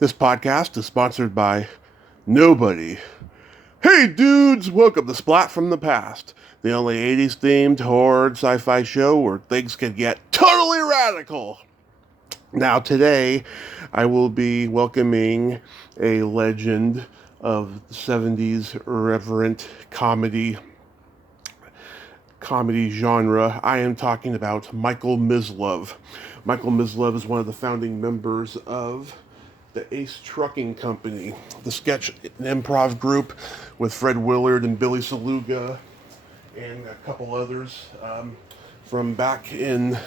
This podcast is sponsored by nobody. Hey dudes, welcome to Splat from the Past, the only 80s themed horror sci-fi show where things can get totally radical. Now today, I will be welcoming a legend of the 70s irreverent comedy genre. I am talking about Michael Mislove. Michael Mislove is one of the founding members of the Ace Trucking Company, the sketch and improv group with Fred Willard and Billy Saluga and a couple others from back in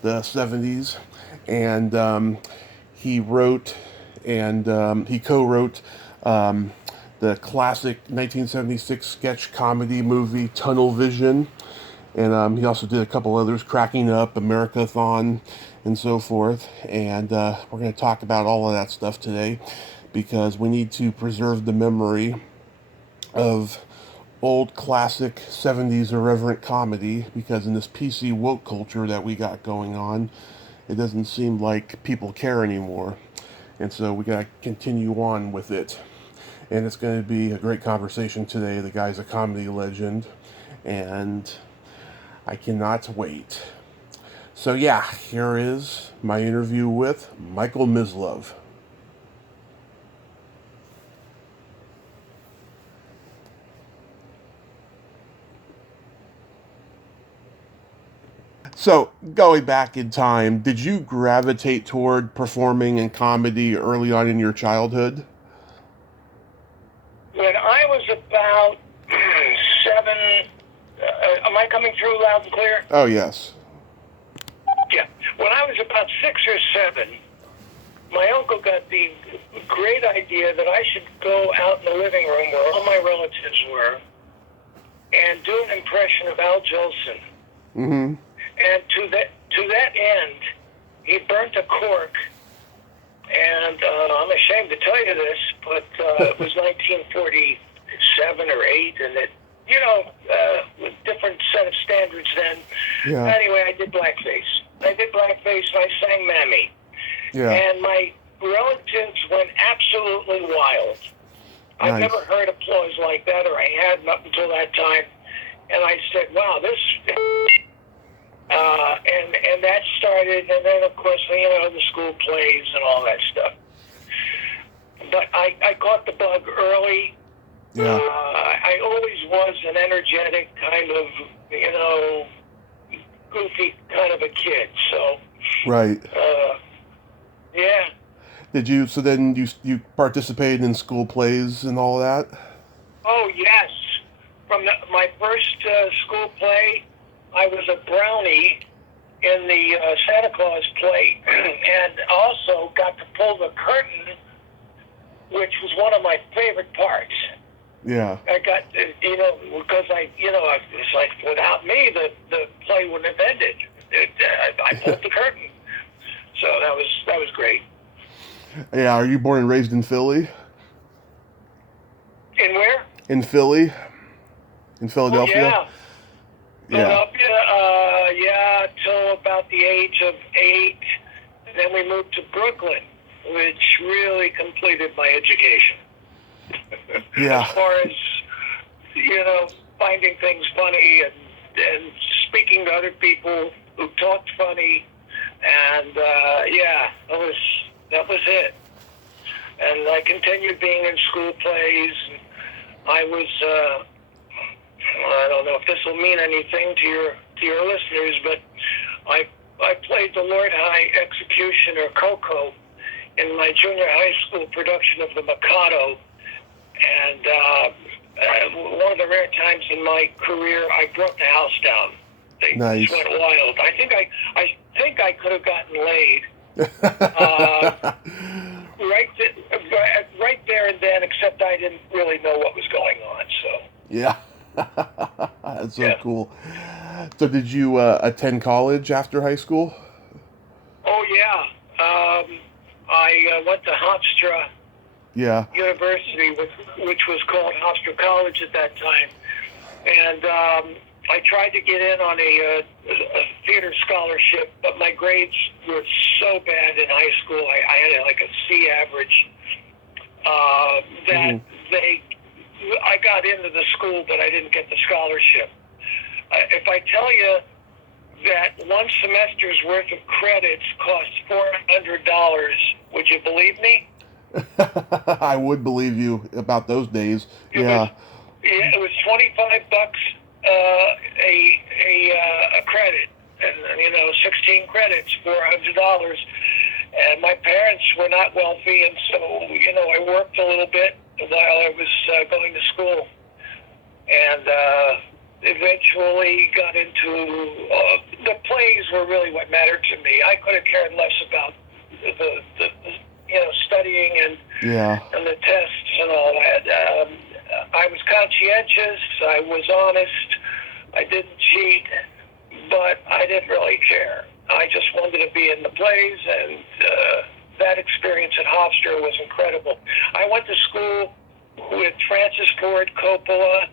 the 70s. And he wrote and he co-wrote the classic 1976 sketch comedy movie Tunnel Vision. And he also did a couple others, Cracking Up, Americathon, and so forth. And we're going to talk about all of that stuff today because we need to preserve the memory of old classic 70s irreverent comedy, because in this PC woke culture that we got going on, it doesn't seem like people care anymore. And so we got to continue on with it. And it's going to be a great conversation today. The guy's a comedy legend, and I cannot wait. So yeah, here is my interview with Michael Mislove. So, going back in time, did you gravitate toward performing in comedy early on in your childhood? When I was about seven, am I coming through loud and clear? Oh, yes. Yeah. When I was about 6 or 7, my uncle got the great idea that I should go out in the living room where all my relatives were and do an impression of Al Jolson. Mm-hmm. And to that end, he burnt a cork. And I'm ashamed to tell you this, but it was 1947 or 8, and it, with different set of standards then. Yeah. Anyway, I did blackface. And I sang Mammy. Yeah. And my relatives went absolutely wild. I've Nice. never heard applause like that, or I hadn't up until that time. And I said, wow, this... and that started, and then, of course, the school plays and all that stuff. But I caught the bug early. Yeah. I always was an energetic kind of, goofy kind of a kid. So, Right. yeah. So then you participated in school plays and all that? Oh, yes. From my first school play, I was a brownie in the Santa Claus play, and also got to pull the curtain, which was one of my favorite parts. Yeah. I got, because it's like, without me, the play wouldn't have ended. I pulled the curtain. So that was great. Yeah, are you born and raised in Philly? In where? In Philly? In Philadelphia? Oh, yeah. Philadelphia, till about the age of 8. Then we moved to Brooklyn, which really completed my education. Yeah. As far as, finding things funny and speaking to other people who talked funny. And, that was it. And I continued being in school plays. I was, I don't know if this will mean anything to your listeners, but I played the Lord High Executioner Coco in my junior high school production of The Mikado, and one of the rare times in my career I brought the house down. They Nice. just went wild. I think I could have gotten laid right there and then, except I didn't really know what was going on. So Yeah. That's so Yeah. cool. So did you attend college after high school? Oh yeah, I went to Hofstra Yeah. University, which was called Hofstra College at that time, and I tried to get in on a theater scholarship, but my grades were so bad in high school. I had like a C average. That I got into the school, but I didn't get the scholarship. If I tell you that one semester's worth of credits costs $400, would you believe me? I would believe you about those days. It was $25 a credit, and 16 credits, $400. And my parents were not wealthy, and so I worked a little bit while I was going to school, and eventually got into the plays were really what mattered to me. I could have cared less about the studying and the tests and all that. I was conscientious. I was honest. I didn't cheat, but I didn't really care. I just wanted to be in the plays, and that experience at Hofstra was incredible. I went to school with Francis Ford Coppola.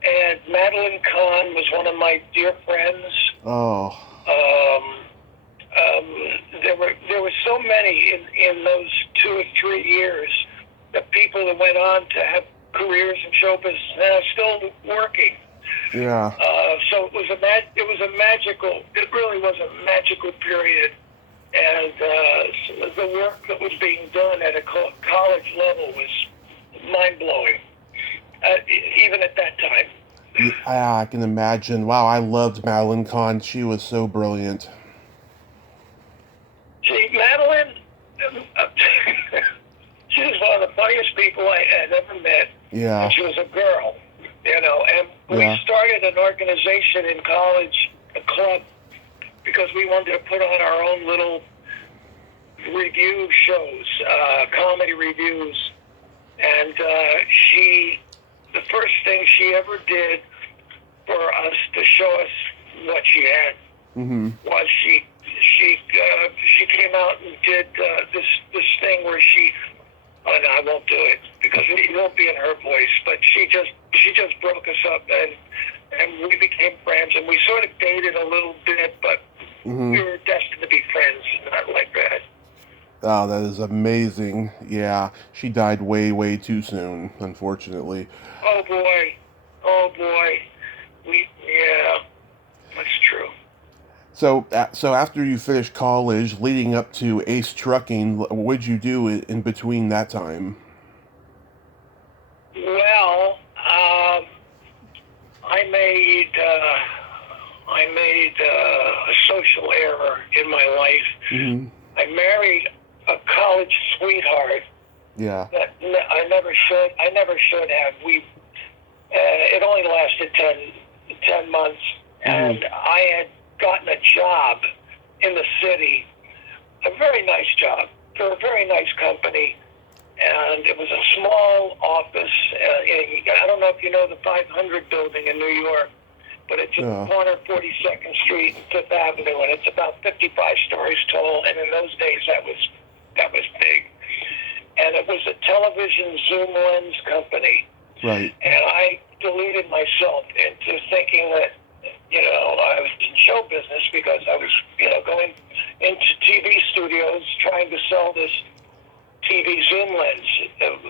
And Madeline Kahn was one of my dear friends. There were so many in those 2 or 3 years, the people that went on to have careers in show business and are still working. Yeah. So it really was a magical period, and the work that was being done at a college level was mind-blowing, even at that time. Yeah, I can imagine. Wow, I loved Madeline Kahn. She was so brilliant. See, Madeline, she was one of the funniest people I had ever met. Yeah. And she was a girl, and we started an organization in college, a club, because we wanted to put on our own little review shows, comedy reviews. And the first thing she ever did for us to show us what she had was she came out and did this thing where and I won't do it because it won't be in her voice, but she just broke us up, and we became friends, and we sort of dated a little bit, but we were destined to be friends, not like that. Oh, that is amazing. Yeah, she died way, way too soon, unfortunately. Oh boy. That's true. So after you finished college, leading up to Ace Trucking, what would you do in between that time? Well, I made a social error in my life. I married a college sweetheart. Yeah. That I never should have. It only lasted 10 months, and I had gotten a job in the city, a very nice job for a very nice company, and it was a small office. I don't know if you know the 500 building in New York, but it's at the corner of 42nd Street and Fifth Avenue, and it's about 55 stories tall, and in those days that was big. And it was a television zoom lens company. Right. And I deluded myself into thinking that, I was in show business because I was, going into TV studios trying to sell this TV zoom lens. And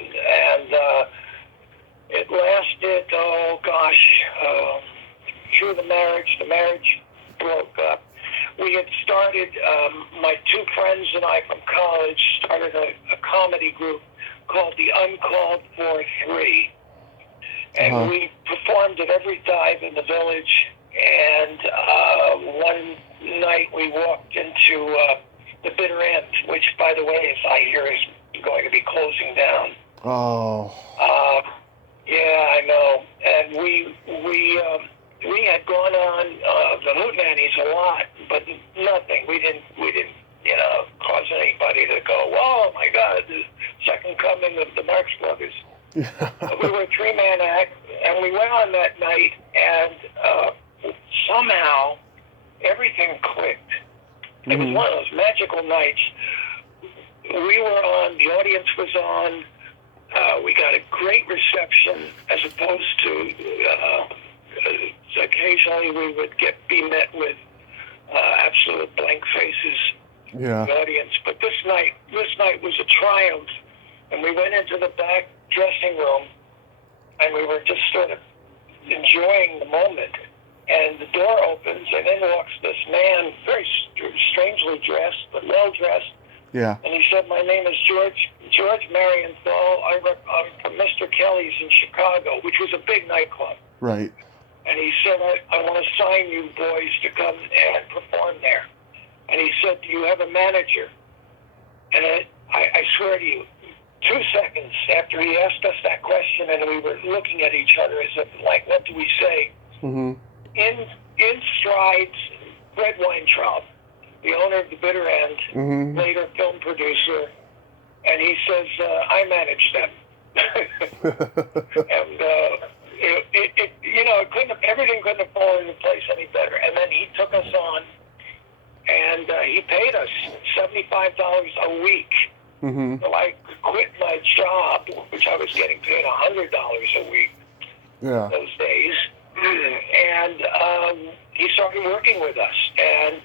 it lasted, through the marriage broke up. We had started, my 2 friends and I from college started a comedy group called the Uncalled For 3. And we performed at every dive in the village. And one night we walked into the Bitter End, which, by the way, as I hear, is going to be closing down. Oh. Yeah, I know. And we had gone on the Hootenannies a lot, but nothing. We didn't cause anybody to go, oh my God, the second coming of the Marx Brothers. We were a 3-man act, and we went on that night, and somehow everything clicked. It was one of those magical nights. We were on, the audience was on, we got a great reception as opposed to occasionally we would be met with absolute blank faces Yeah. the audience. But this night was a triumph, and we went into the back dressing room, and we were just sort of enjoying the moment. And the door opens, and in walks this man, very strangely dressed, but well dressed. Yeah. And he said, "My name is George Marienthal. I'm from Mr. Kelly's in Chicago," which was a big nightclub. Right. And he said, I want to sign you boys to come and perform there. And he said, "Do you have a manager?" And I swear to you, 2 seconds after he asked us that question, and we were looking at each other as if, like, what do we say? Mm-hmm. In strides Red Weintraub, the owner of the Bitter End, Mm-hmm. later film producer, and he says, "I manage them." And everything couldn't have fallen into place any better. And then he took us on, and he paid us $75 a week. Mm-hmm. So I quit my job, which I was getting paid $100 a week Yeah. those days, and he started working with us, and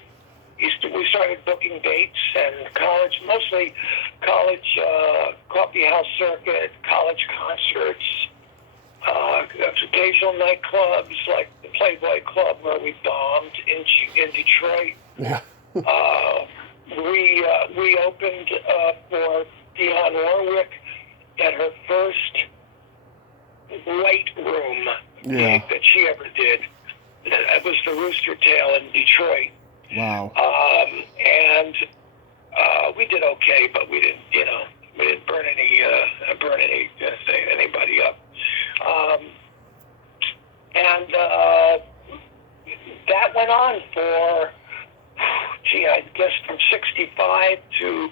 we started booking dates and mostly college coffee house circuit, college concerts, occasional nightclubs like the Playboy Club where we bombed in Detroit. Yeah. We opened for Dionne Warwick at her first white room Yeah. gig that she ever did. That was the Rooster Tail in Detroit. Wow. And we did okay, but we didn't burn anybody up. And that went on for, I guess from 65 to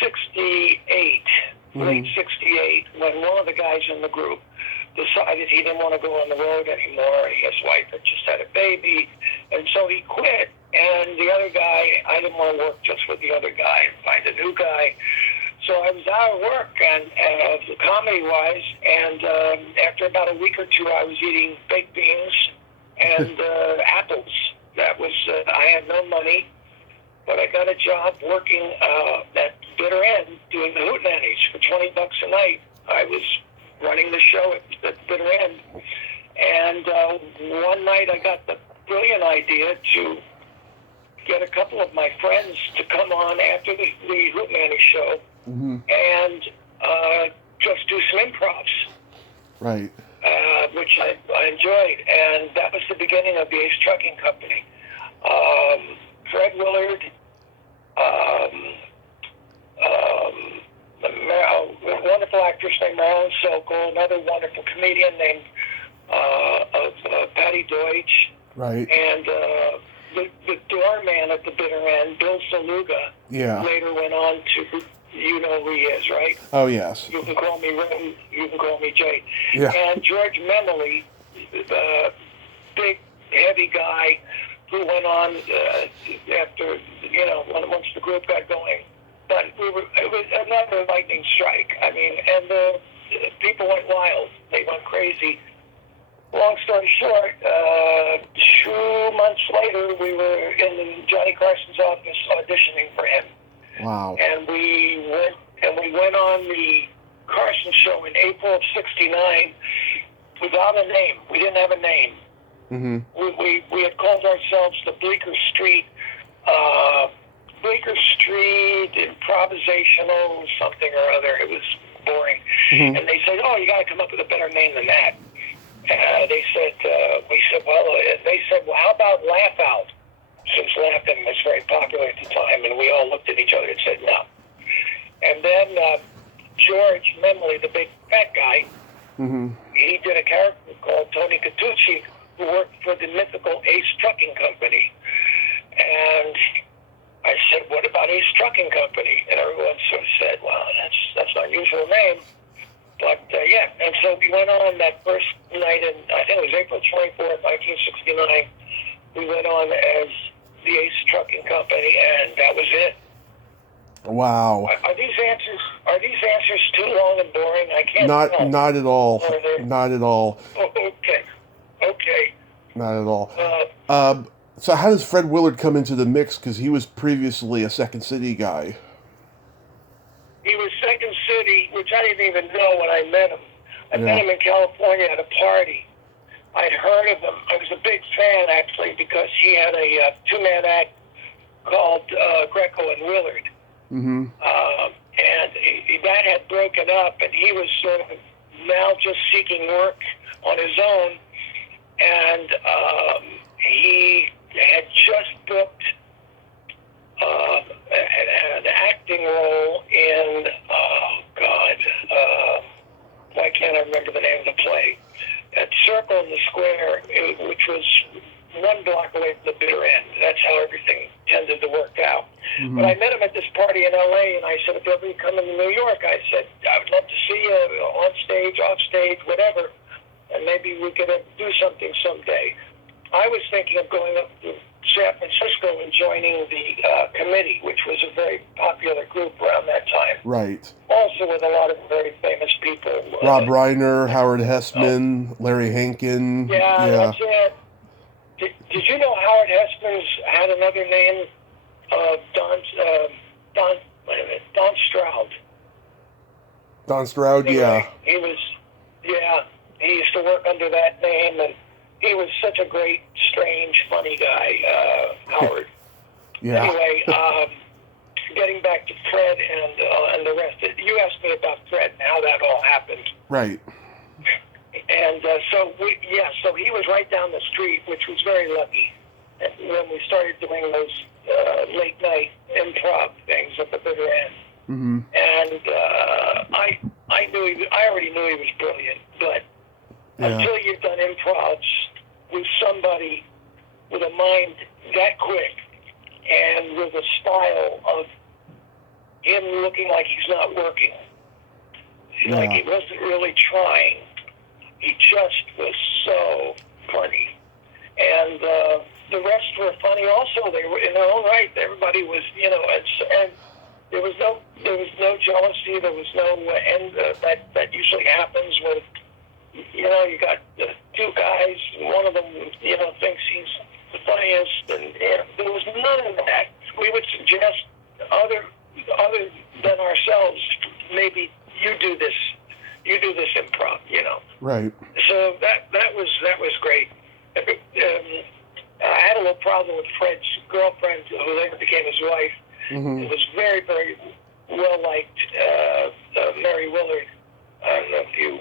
68, late 68, when one of the guys in the group decided he didn't want to go on the road anymore. His wife had just had a baby, and so he quit. And the other guy, I didn't want to work just with the other guy and find a new guy. So I was out of work, and comedy-wise, and after about a week or two, I was eating baked beans and apples. That was, I had no money, but I got a job working at Bitter End doing the Hootenannies for $20 a night. I was running the show at Bitter End, and one night I got the brilliant idea to get a couple of my friends to come on after the Hootenanny show and just do some improvs. Right. Which I enjoyed, and that was the beginning of the Ace Trucking Company. Fred Willard, a wonderful actress named Marilyn Sokol, another wonderful comedian named Patty Deutsch, Right. and the doorman at the Bitter End, Bill Saluga, Yeah. later went on to, you know who he is, right? Oh, yes. You can call me Ray, you can call me Jay. Yeah. And George Memley, the big, heavy guy who went on after, once the group got going. But it was another lightning strike. I mean, and the people went wild. They went crazy. Long story short, 2 months later, we were in Johnny Carson's office auditioning for him. Wow. And we went on the Carson show in April of '69 without a name. We didn't have a name. Mm-hmm. We had called ourselves the Bleecker Street improvisational something or other. It was boring. Mm-hmm. And they said, "Oh, you got to come up with a better name than that." They said, well, how about Laugh Out? Since laughing was very popular at the time, and we all looked at each other and said no. And then George Memley, the big fat guy, he did a character called Tony Catucci, who worked for the mythical Ace Trucking Company. And I said, "What about Ace Trucking Company?" And everyone sort of said, "Well, that's an unusual name." But, yeah, and so we went on that first night, and I think it was April 24th, 1969. We went on as the Ace Trucking Company, and that was it. Wow. Are these answers too long and boring? I can't tell. Not at all. Not at all. Oh, okay. Not at all. So how does Fred Willard come into the mix? Because he was previously a Second City guy. He was Second City, which I didn't even know when I met him. I met Yeah. him in California at a party. I'd heard of him. I was a big fan, actually, because he had a two-man act called Greco and Willard. Mm-hmm. And that had broken up, and he was sort of now just seeking work on his own. And he had just booked an acting role in, why can't I remember the name of the play? At Circle in the Square, which was one block away from the bitter end. That's how everything tended to work out. Mm-hmm. But I met him at this party in L.A., and I said, if ever you come into New York, I said, I would love to see you on stage, off stage, whatever, and maybe we could do something someday. I was thinking of going up to San Francisco and joining the committee, which was a very popular group around that time. Right. Also with a lot of very famous people. Rob Reiner, Howard Hessman, Larry Hankin. Yeah, that's it. Did you know Howard Hessman's had another name? Don Stroud. Don Stroud, Anyway, yeah. He used to work under that name, and he was such a great, strange, funny guy, Howard. Yeah. Anyway, getting back to Fred and the rest, you asked me about Fred and how that all happened. Right. And so he was right down the street, which was very lucky. And when we started doing those late night improv things at the bitter end, Mm-hmm. and I already knew he was brilliant, but until you've done improvs with somebody with a mind that quick and with a style of him looking like he's not working, like he wasn't really trying. He just was so funny. And the rest were funny also. They were in their own right. Everybody was, and there was no jealousy. There was no end that usually happens when, you got two guys, and one of them, thinks he's the funniest, and there was none of that. We would suggest other than ourselves, maybe you do this improv, Right. So that was great. I had a little problem with Fred's girlfriend, who later became his wife. Mm-hmm. It was very, very well liked, Mary Willard. I don't know if you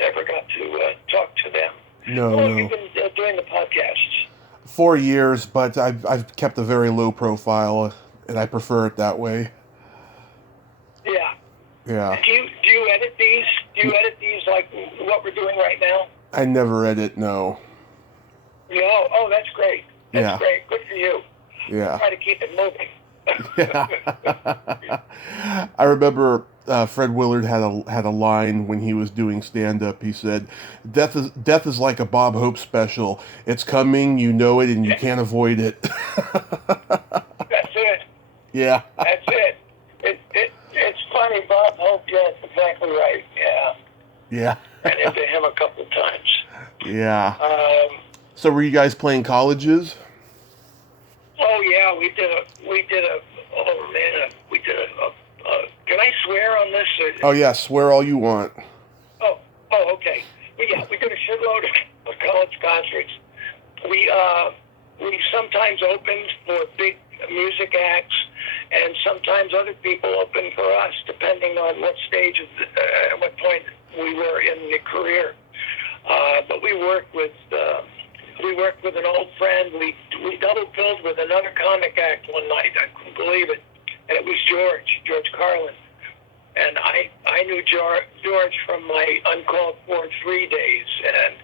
ever got to talk to them. No, How long no. have you been doing the podcasts? 4 years, but I've kept a very low profile, and I prefer it that way. Yeah. Yeah. Do you edit these? Do you edit these like what we're doing right now? I never edit, no. No. Oh, that's great. That's great. Good for you. Yeah. Try to keep it moving. I remember Fred Willard had a line when he was doing stand-up. He said, death is like a Bob Hope special. It's coming, you know it, and you can't avoid it." That's it. Yeah. That's it. It's funny, Bob Hope. Yeah, that's exactly right. Yeah. Yeah. Ran into him a couple of times. Yeah. So were you guys playing colleges? Oh yeah, we did a. Can I swear on this? Oh yeah, swear all you want. Oh, okay. We did a shitload of college concerts. We sometimes opened for big music acts, and sometimes other people opened for us, depending on what stage at what point we were in the career. But we worked with an old friend. We double billed with another comic act one night. I couldn't believe it, and it was George Carlin. And I knew George from my Uncalled For 3 days, and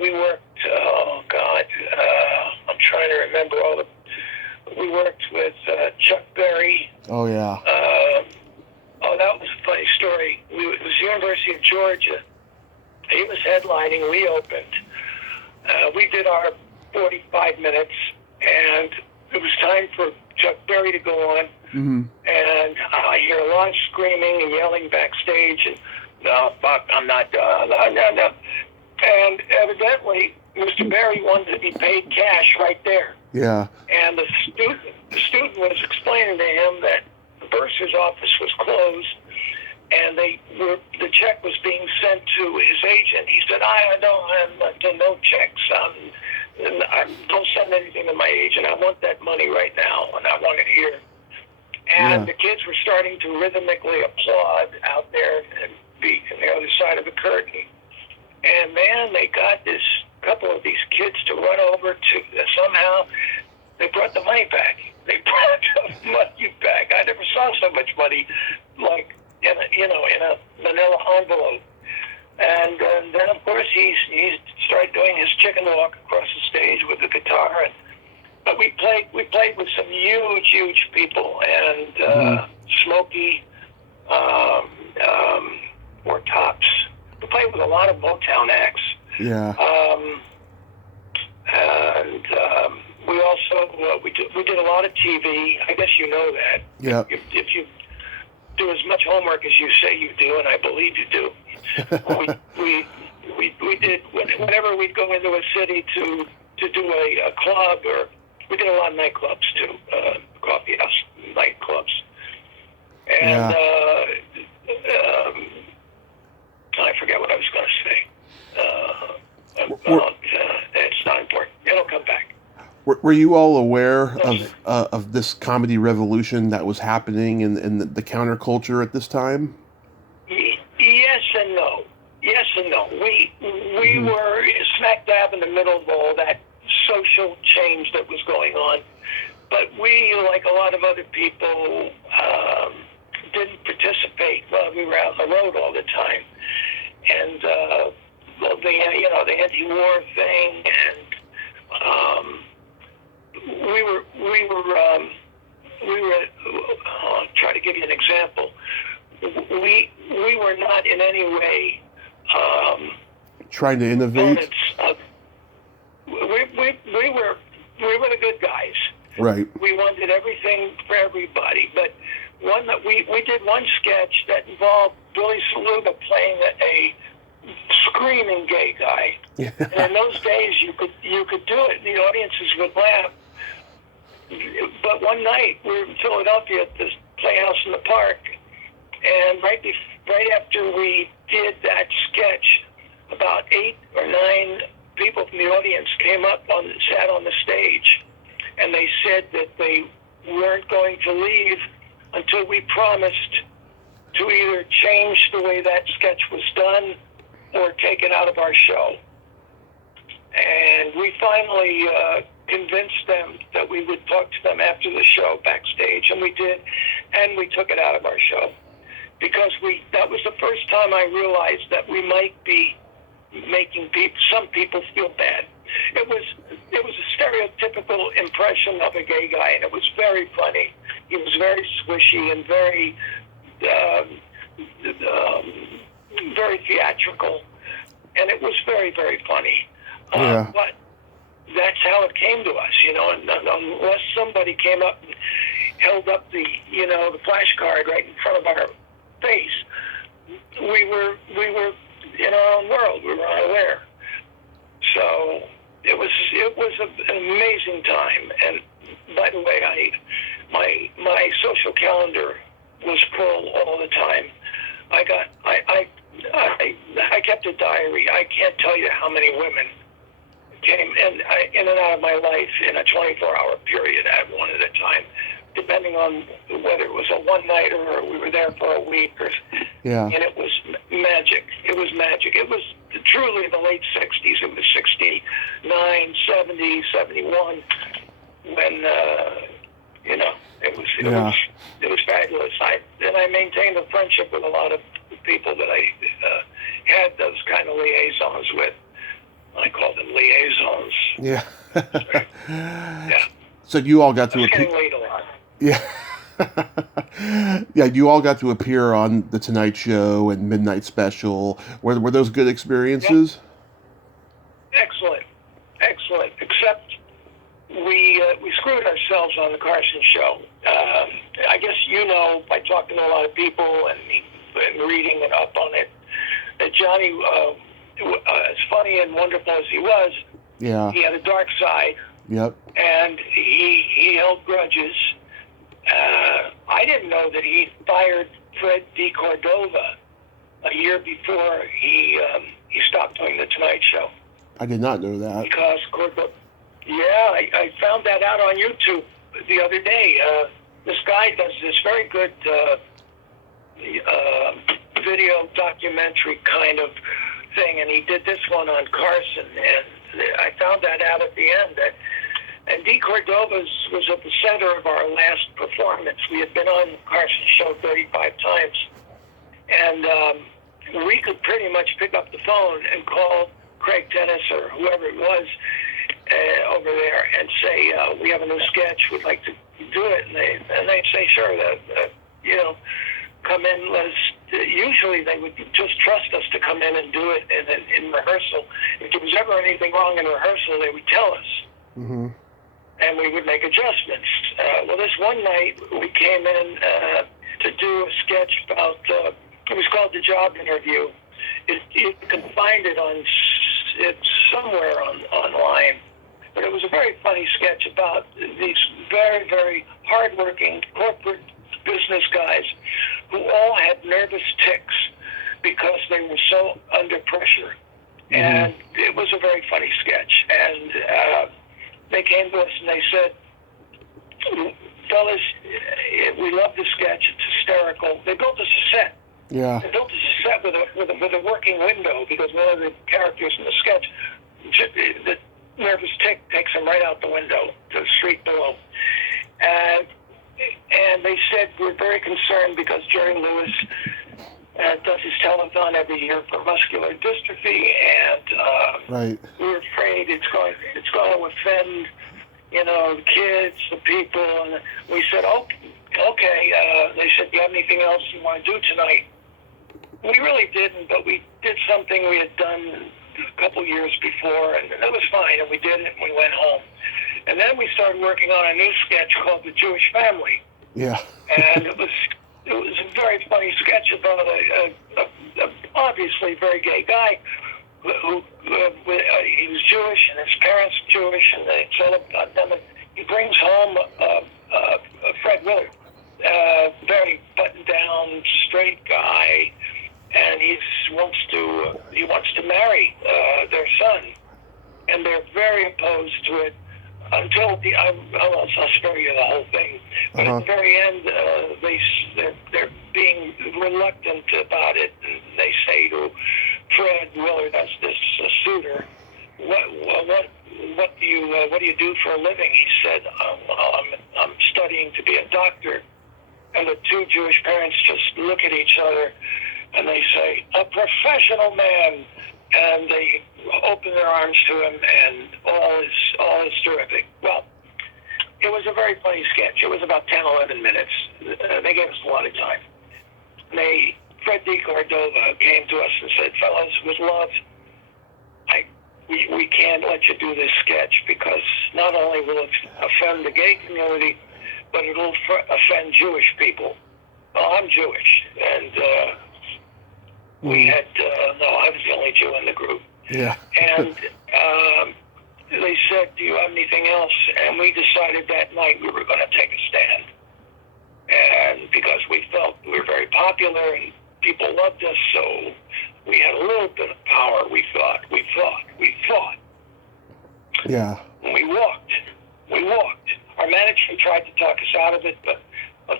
we worked. Oh God, I'm trying to remember all the. We worked with Chuck Berry. Oh yeah. That was a funny story. It was University of Georgia. He was headlining. We opened. We did our 45 minutes, and it was time for Chuck Berry to go on. Mm-hmm. And I hear a lot of screaming and yelling backstage, and no, fuck, I'm not done. No. And evidently, Mr. Barry wanted to be paid cash right there. Yeah. And the student was explaining to him that the bursar's office was closed, and the check was being sent to his agent. He said, I don't have no checks. Don't send anything to my agent. I want that money right now, and I want it here. And the kids were starting to rhythmically applaud out there and be on the other side of the curtain. And man, they got this couple of these kids to run over to somehow they brought the money back. They brought the money back. I never saw so much money, like in a manila envelope. And then of course he started doing his chicken walk across the stage with the guitar. But we played with some huge people, and Smokey, or Tops. We played with a lot of Motown acts. Yeah. And we also we did a lot of TV. I guess you know that. Yeah. If you do as much homework as you say you do, and I believe you do, we did whenever we'd go into a city to do a club, or we did a lot of nightclubs too, coffee house nightclubs, and I forget what I was going to say. It's not important. It'll come back. Were you all aware of this comedy revolution that was happening in the counterculture at this time? Yes and no. Yes and no. We were smack dab in the middle of all that social change that was going on, but we, like a lot of other people, didn't participate while we were out on the road all the time. And the anti-war thing, and we were try to give you an example. We were not in any way trying to innovate. We were the good guys. Right. We wanted everything for everybody, but we did one sketch that involved Billy Saluga playing a screaming gay guy. Yeah. And in those days, you could do it. The audiences would laugh. But one night, we were in Philadelphia at this Playhouse in the Park, and right after we did that sketch, about 8 or 9 people from the audience came up sat on the stage, and they said that they weren't going to leave until we promised to either change the way that sketch was done or take it out of our show. And we finally convinced them that we would talk to them after the show backstage, and we did, and we took it out of our show because that was the first time I realized that we might be making some people feel bad. It was a stereotypical impression of a gay guy, and it was very funny. He was very swishy and very very theatrical, and it was very, very funny. But that's how it came to us, and unless somebody came up and held up the flashcard right in front of our face, we were in our own world. We were unaware. So it was an amazing time. And by the way, my social calendar was full all the time. I kept a diary. I can't tell you how many women came in and out of my life in a 24-hour period at one at a time, depending on whether it was a one-nighter or we were there for a week. And it was magic. It was magic. It was truly the late 60s. It was 69, 70, 71 when, it was fabulous. I maintained a friendship with a lot of people that I had those kind of liaisons with. I call them liaisons. Yeah. Yeah. So you all got to appear. Getting late a lot. Yeah. Yeah, you all got to appear on The Tonight Show and Midnight Special. Were those good experiences? Yep. Excellent. Except we screwed ourselves on the Carson Show. I guess by talking to a lot of people and reading it up on it, that Johnny, as funny and wonderful as he was, Yeah. He had a dark side, Yep. and he held grudges. I didn't know that he fired Fred DeCordova a year before he stopped doing the Tonight Show. I did not know that. Because Cordova, yeah, I found that out on YouTube the other day. This guy does this very good video documentary kind of thing, and he did this one on Carson, and I found that out at the end. And Dee Cordova was at the center of our last performance. We had been on Carson's show 35 times, and we could pretty much pick up the phone and call Craig Dennis or whoever it was over there and say, we have a new sketch, we'd like to do it. And they'd say, sure, come in, let us. Usually they would just trust us to come in and do it in rehearsal. If there was ever anything wrong in rehearsal, they would tell us. Mm-hmm. And we would make adjustments. Well, this one night we came in to do a sketch about, it was called The Job Interview. You can find it it's somewhere online. But it was a very funny sketch about these very, very hardworking corporate business guys who all had nervous tics because they were so under pressure. Mm-hmm. And it was a very funny sketch. And they came to us and they said, fellas, we love the sketch. It's hysterical. They built us a set. Yeah. They built us a set with a working window because one of the characters in the sketch, the nervous tic takes him right out the window to the street below. And they said, we're very concerned because Jerry Lewis does his telethon every year for muscular dystrophy, and right. We're afraid it's going to offend, the kids, the people. And we said, okay. They said, do you have anything else you want to do tonight? We really didn't, but we did something we had done a couple years before, and it was fine, and we did it, and we went home. And then we started working on a new sketch called The Jewish Family. Yeah. And it was a very funny sketch about a obviously very gay guy who he was Jewish, and his parents were Jewish, and they set up on them. He brings home Fred Willard, very buttoned down, straight guy, and he wants to marry their son, and they're very opposed to it until I'll spare you the whole thing. But at the very end, they're being reluctant about it, and they say to Fred Willard, that's this suitor, what do you do for a living? He said, I'm studying to be a doctor. And the two Jewish parents just look at each other and they say, a professional man. And they open their arms to him, and all is terrific. Well, it was a very funny sketch. It was about 10, 11 minutes. They gave us a lot of time. Fred DeCordova came to us and said, fellas, with love, we can't let you do this sketch because not only will it offend the gay community, but it'll offend Jewish people. Well, I'm Jewish, and we had, I was the only Jew in the group. Yeah. And they said, do you have anything else? And we decided that night we were going to take a stand. And because we felt we were very popular and people loved us, so we had a little bit of power, we thought. Yeah. And we walked. Our management tried to talk us out of it, but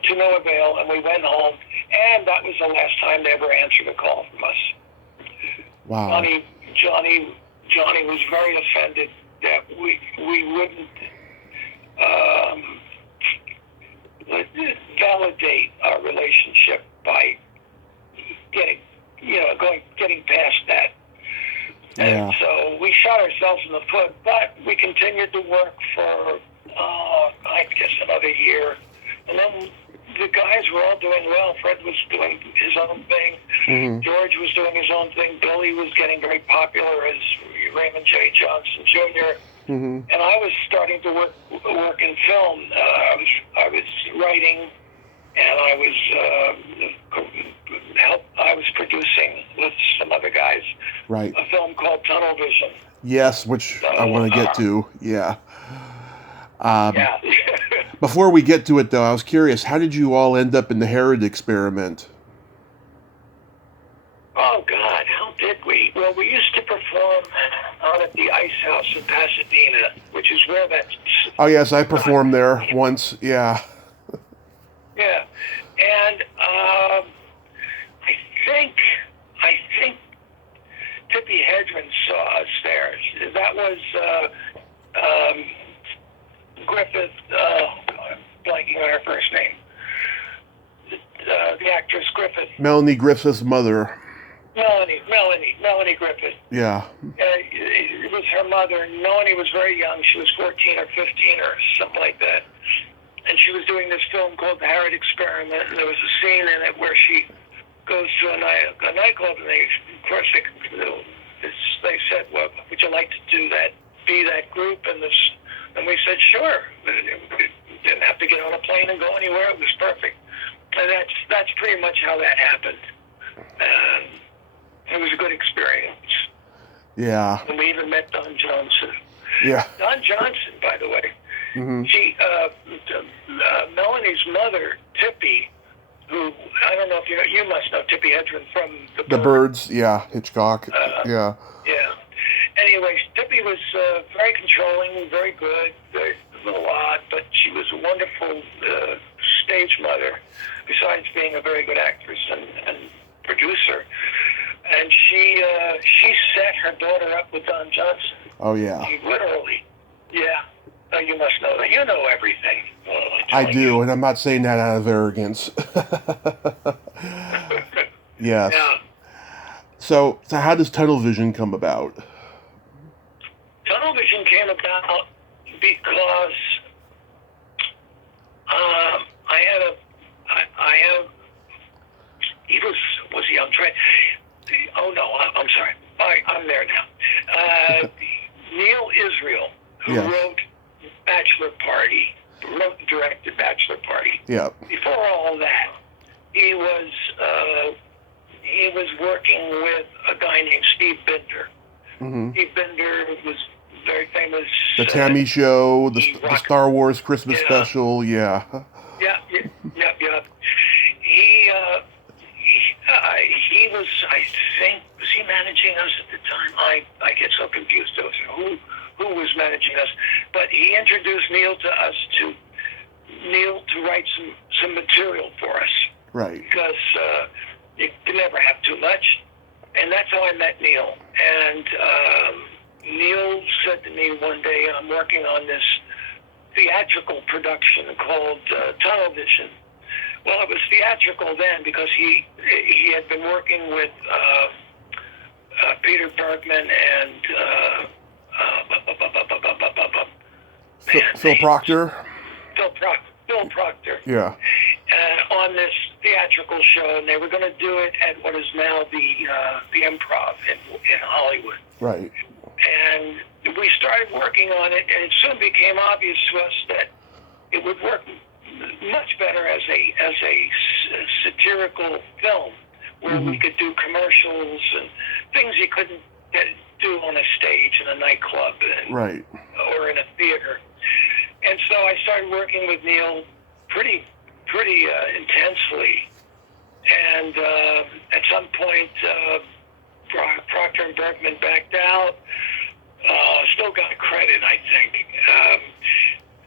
to no avail, and we went home, and that was the last time they ever answered a call from us. Wow. Johnny was very offended that we wouldn't validate our relationship by getting past that. And so we shot ourselves in the foot, but we continued to work for, I guess, another year. And then the guys were all doing well. Fred was doing his own thing. Mm-hmm. George was doing his own thing. Billy was getting very popular as Raymond J. Johnson Jr. Mm-hmm. And I was starting to work in film. I was writing, and I was producing with some other guys. Right. A film called tunnel vision. Yes, which I want to get to. Yeah. Yeah. Before we get to it, though, I was curious, how did you all end up in the Herod experiment? Oh, God, how did we? Well, we used to perform out at the Ice House in Pasadena, which is where that's... Oh, yes, I performed there once. Yeah. Yeah. And I think Tippi Hedren saw us there. That was Griffith, I'm blanking on her first name. The actress Griffith. Melanie Griffith's mother. Melanie Griffith. Yeah. It was her mother. Melanie was very young. She was 14 or 15 or something like that. And she was doing this film called The Herod Experiment, and there was a scene in it where she goes to a nightclub, and of course, they said, well, would you like to do that, be that group? And we said, sure. We didn't have to get on a plane and go anywhere. It was perfect. And that's pretty much how that happened. It was a good experience. Yeah. And we even met Don Johnson. Yeah. Don Johnson, by the way. Mm-hmm. She, Melanie's mother, Tippi, who, I don't know if you must know Tippi Hedren from The Birds, yeah, Hitchcock, yeah. Yeah. Anyway, Tippi was very controlling, very good, a little odd, but she was a wonderful stage mother, besides being a very good actress and producer. And she set her daughter up with Don Johnson. Oh, yeah. She literally, yeah. You must know that. You know everything. I do, and I'm not saying that out of arrogance. Yes. Yeah. So how does tunnel vision come about? Tunnel vision came about because was he on train? Oh no, I'm sorry. I'm there now. Neil Israel, who wrote Bachelor Party, wrote and directed Bachelor Party. Yeah. Before all that, he was working with a guy named Steve Binder. Mm-hmm. Steve Binder was very famous. The Tammy Show, the Star Wars Christmas special, yeah. Yeah. He was, I think, was he managing us at the time? I get so confused. Who was managing us? But he introduced Neil to us to write some material for us. Right. Because you can never have too much. And that's how I met Neil. And Neil said to me one day, I'm working on this theatrical production called Tunnel Vision. Well, it was theatrical then because he had been working with Peter Bergman and Phil Proctor. Phil Proctor. Yeah. On this theatrical show, and they were going to do it at what is now the improv in Hollywood. Right. And we started working on it, and it soon became obvious to us that it would work much better as a satirical film, where we could do commercials and things you couldn't do on a stage in a nightclub or in a theater. And so I started working with Neil pretty intensely. And at some point, Procter and Bergman backed out. Still got credit, I think.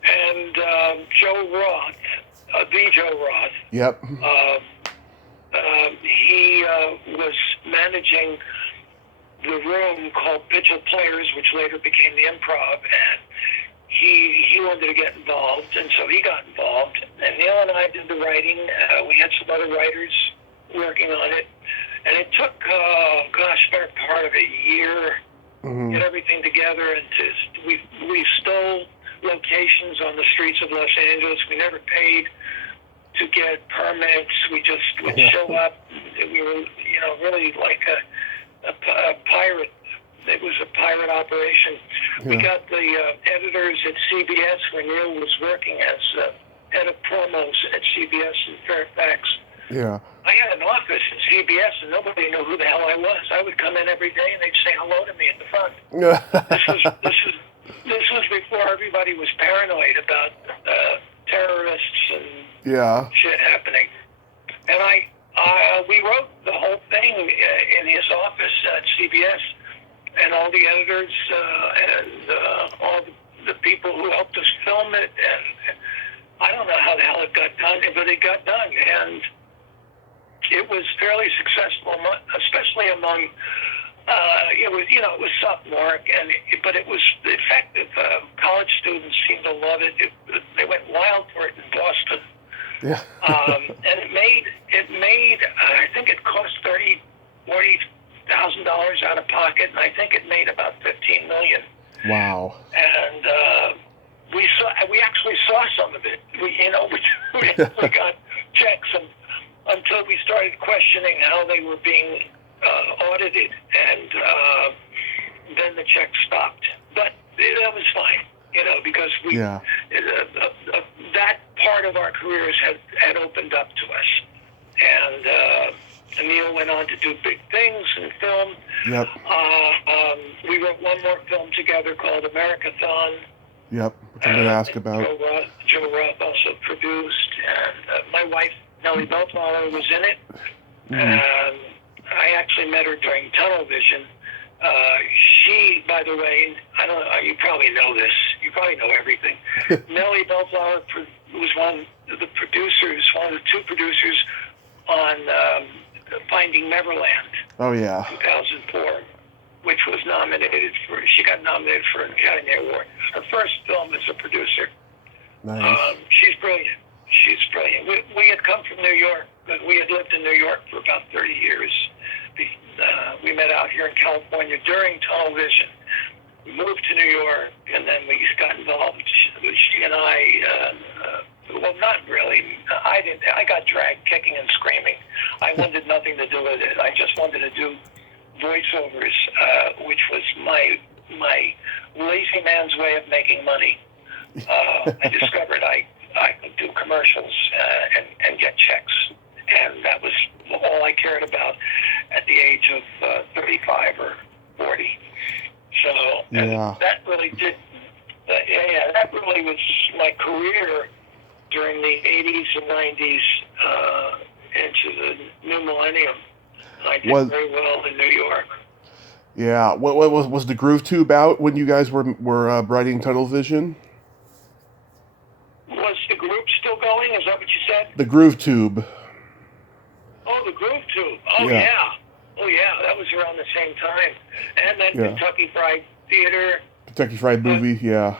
And Joe Roth, the Joe Roth. Yep. He was managing the room called Pitchell Players, which later became the Improv, and he wanted to get involved, and so he got involved. And Neil and I did the writing. We had some other writers working on it, and it took, better part of a year to get everything together. And we stole locations on the streets of Los Angeles. We never paid to get permits. We just would show up. We were, really like a pirate. It was a pirate operation. Yeah. We got the editors at CBS, where Neil was working as head of promos at CBS in Fairfax. Yeah. I had an office at CBS, and nobody knew who the hell I was. I would come in every day, and they'd say hello to me at the front. This was before everybody was paranoid about terrorists and Yeah. shit happening. And we wrote the whole thing in his office at CBS, and all the editors and all the people who helped us film it. And I don't know how the hell it got done, but it got done, and it was fairly successful, especially among. It was sophomoric, but it was effective. College students seemed to love it. They went wild for it in Boston. Yeah. And it made. I think it cost $40,000 out of pocket, and I think it made about $15 million. Wow. And we actually saw some of it. We got checks, and until we started questioning how they were being audited, and then the check stopped. But that was fine, because that part of our careers had opened up to us. And Neil went on to do big things in film. Yep. We wrote one more film together called Americathon. Yep, which I'm going to ask about. Joe Roth also produced, and my wife, Nellie Beltmauer, was in it. Mm. I actually met her during Tunnel Vision. She, by the way, I don't know, you probably know this. You probably know everything. Nellie Beltmauer was one of the two producers on Finding Neverland. Oh, yeah. 2004, which was she got nominated for an Academy Award. Her first film as a producer. Nice. She's brilliant. We had come from New York, but we had lived in New York for about 30 years. We met out here in California during Tunnel Vision. We moved to New York, and then we got involved. She and I, well, not really. I got dragged kicking and screaming. I wanted nothing to do with it. I just wanted to do voiceovers, which was my lazy man's way of making money. I discovered I could do commercials and get checks, and that was all I cared about at the age of 35 or 40. So that really did. That really was my career during the 80s and 90s into the new millennium. I did very well in New York. Yeah. What was the Groove Tube out when you guys were writing Tunnel Vision? Was the group still going? Is that what you said? The Groove Tube. Oh, the Groove Tube. Oh, yeah. Oh, yeah. That was around the same time. And then Kentucky Fried Theater. Kentucky Fried Movie, yeah.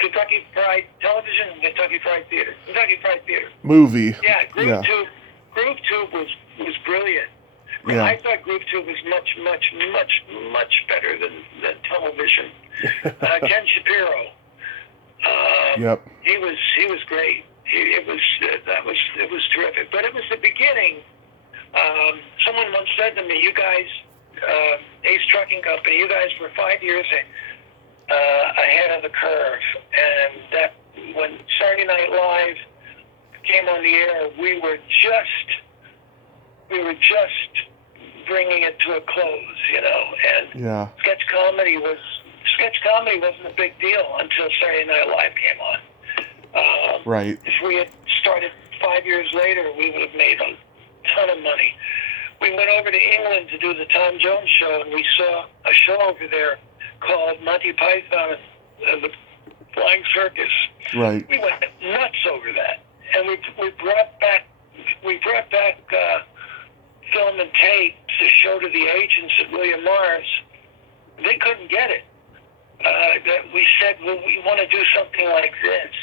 Kentucky Fried Television and Kentucky Fried Theater. Kentucky Fried Theater. Movie. Yeah, Groove Tube was brilliant. Yeah. I thought Groove Tube was much, much, much, much better than Television. Ken Shapiro. Yep. He was great. It was terrific. But it was the beginning. Someone once said to me, "You guys, Ace Trucking Company, you guys were 5 years ahead of the curve." And that when Saturday Night Live came on the air, we were just bringing it to a close, And sketch comedy wasn't a big deal until Saturday Night Live came on. Right. If we had started 5 years later, we would have made a ton of money. We went over to England to do the Tom Jones show, and we saw a show over there called Monty Python and the Flying Circus. Right. We went nuts over that, and we brought back film and tape to show to the agents at William Morris. They couldn't get it. We said, well, we want to do something like this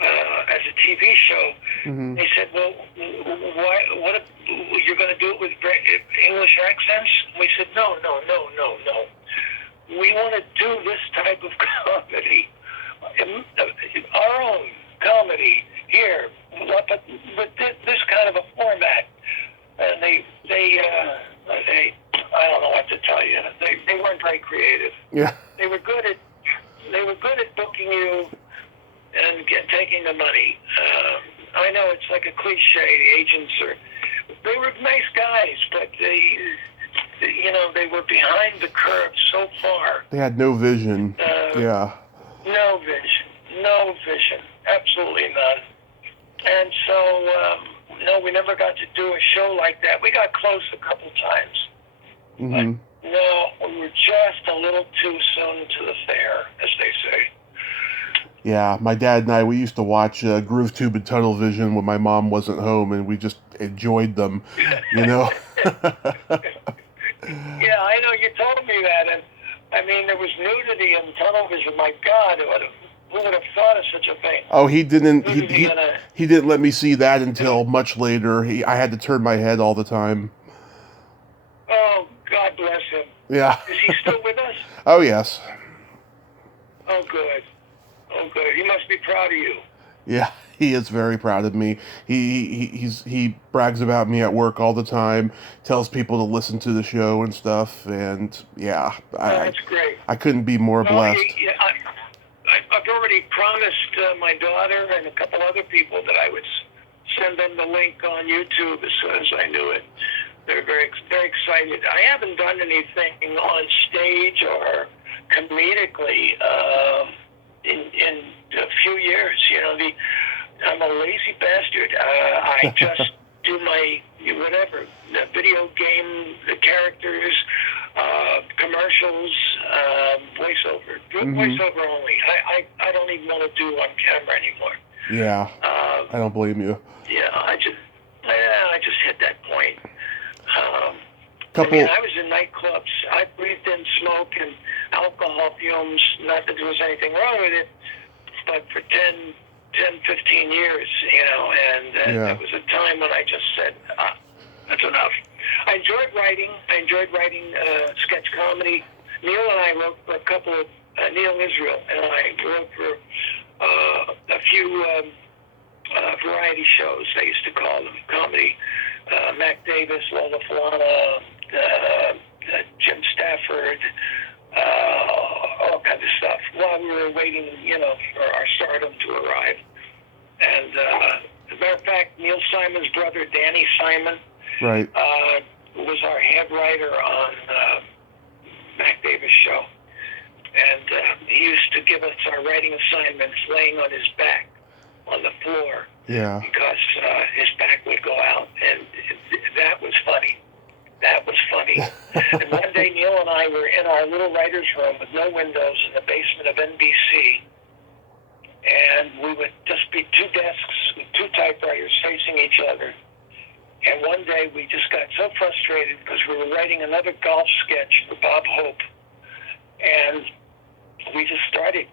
as a TV show. Mm-hmm. They said, well, what you're going to do it with English accents? We said, no. We want to do this type of comedy, our own comedy here, but with this kind of a format. And they I don't know what to tell you. They weren't very creative. Yeah. They were good at booking you and taking the money. I know it's like a cliche. The agents They were nice guys, but they were behind the curve so far. They had no vision. Yeah. No vision, absolutely none. And so, no, we never got to do a show like that. We got close a couple times. Mm-hmm. But no, we were just a little too soon to the fair, as they say. Yeah, my dad and I, we used to watch Groove Tube and Tunnel Vision when my mom wasn't home, and we just enjoyed them, you know? Yeah, I know, you told me that, and I mean, there was nudity in tunnel vision. My God, who would have thought of such a thing? Oh, he didn't. He didn't let me see that until much later. I had to turn my head all the time. Oh, God bless him. Yeah. Is he still with us? Oh, yes. Oh, good. Oh, good. He must be proud of you. Yeah, he is very proud of me. He brags about me at work all the time. Tells people to listen to the show and stuff. And yeah, That's great. I couldn't be more blessed. I've already promised my daughter and a couple other people that I would send them the link on YouTube as soon as I knew it. They're very, very excited. I haven't done anything on stage or comedically in a few years. I'm a lazy bastard. I just do my whatever, the video game, the characters, commercials, voiceover. Voiceover only. I don't even want to do on camera anymore. Yeah, I don't blame you. Yeah, I just hit that point. I was in nightclubs. I breathed in smoke and alcohol fumes. Not that there was anything wrong with it, but for 10, 15 years, and there was a time when I just said, that's enough. I enjoyed writing. Sketch comedy. Neil and I wrote for a couple of, Neil Israel and I wrote for a few variety shows, they used to call them, comedy. Mac Davis, Lola Falana, Jim Stafford, all kinds of stuff, while we were waiting, for our stardom to arrive. And as a matter of fact, Neil Simon's brother, Danny Simon, right, was our head writer on Mac Davis' show. And he used to give us our writing assignments laying on his back on the floor. Yeah. Because his back would go out, and that was funny. That was funny. And one day, Neil and I were in our little writer's room with no windows in the basement of NBC, and we would just be two desks with two typewriters facing each other. And one day, we just got so frustrated because we were writing another golf sketch for Bob Hope, and we just started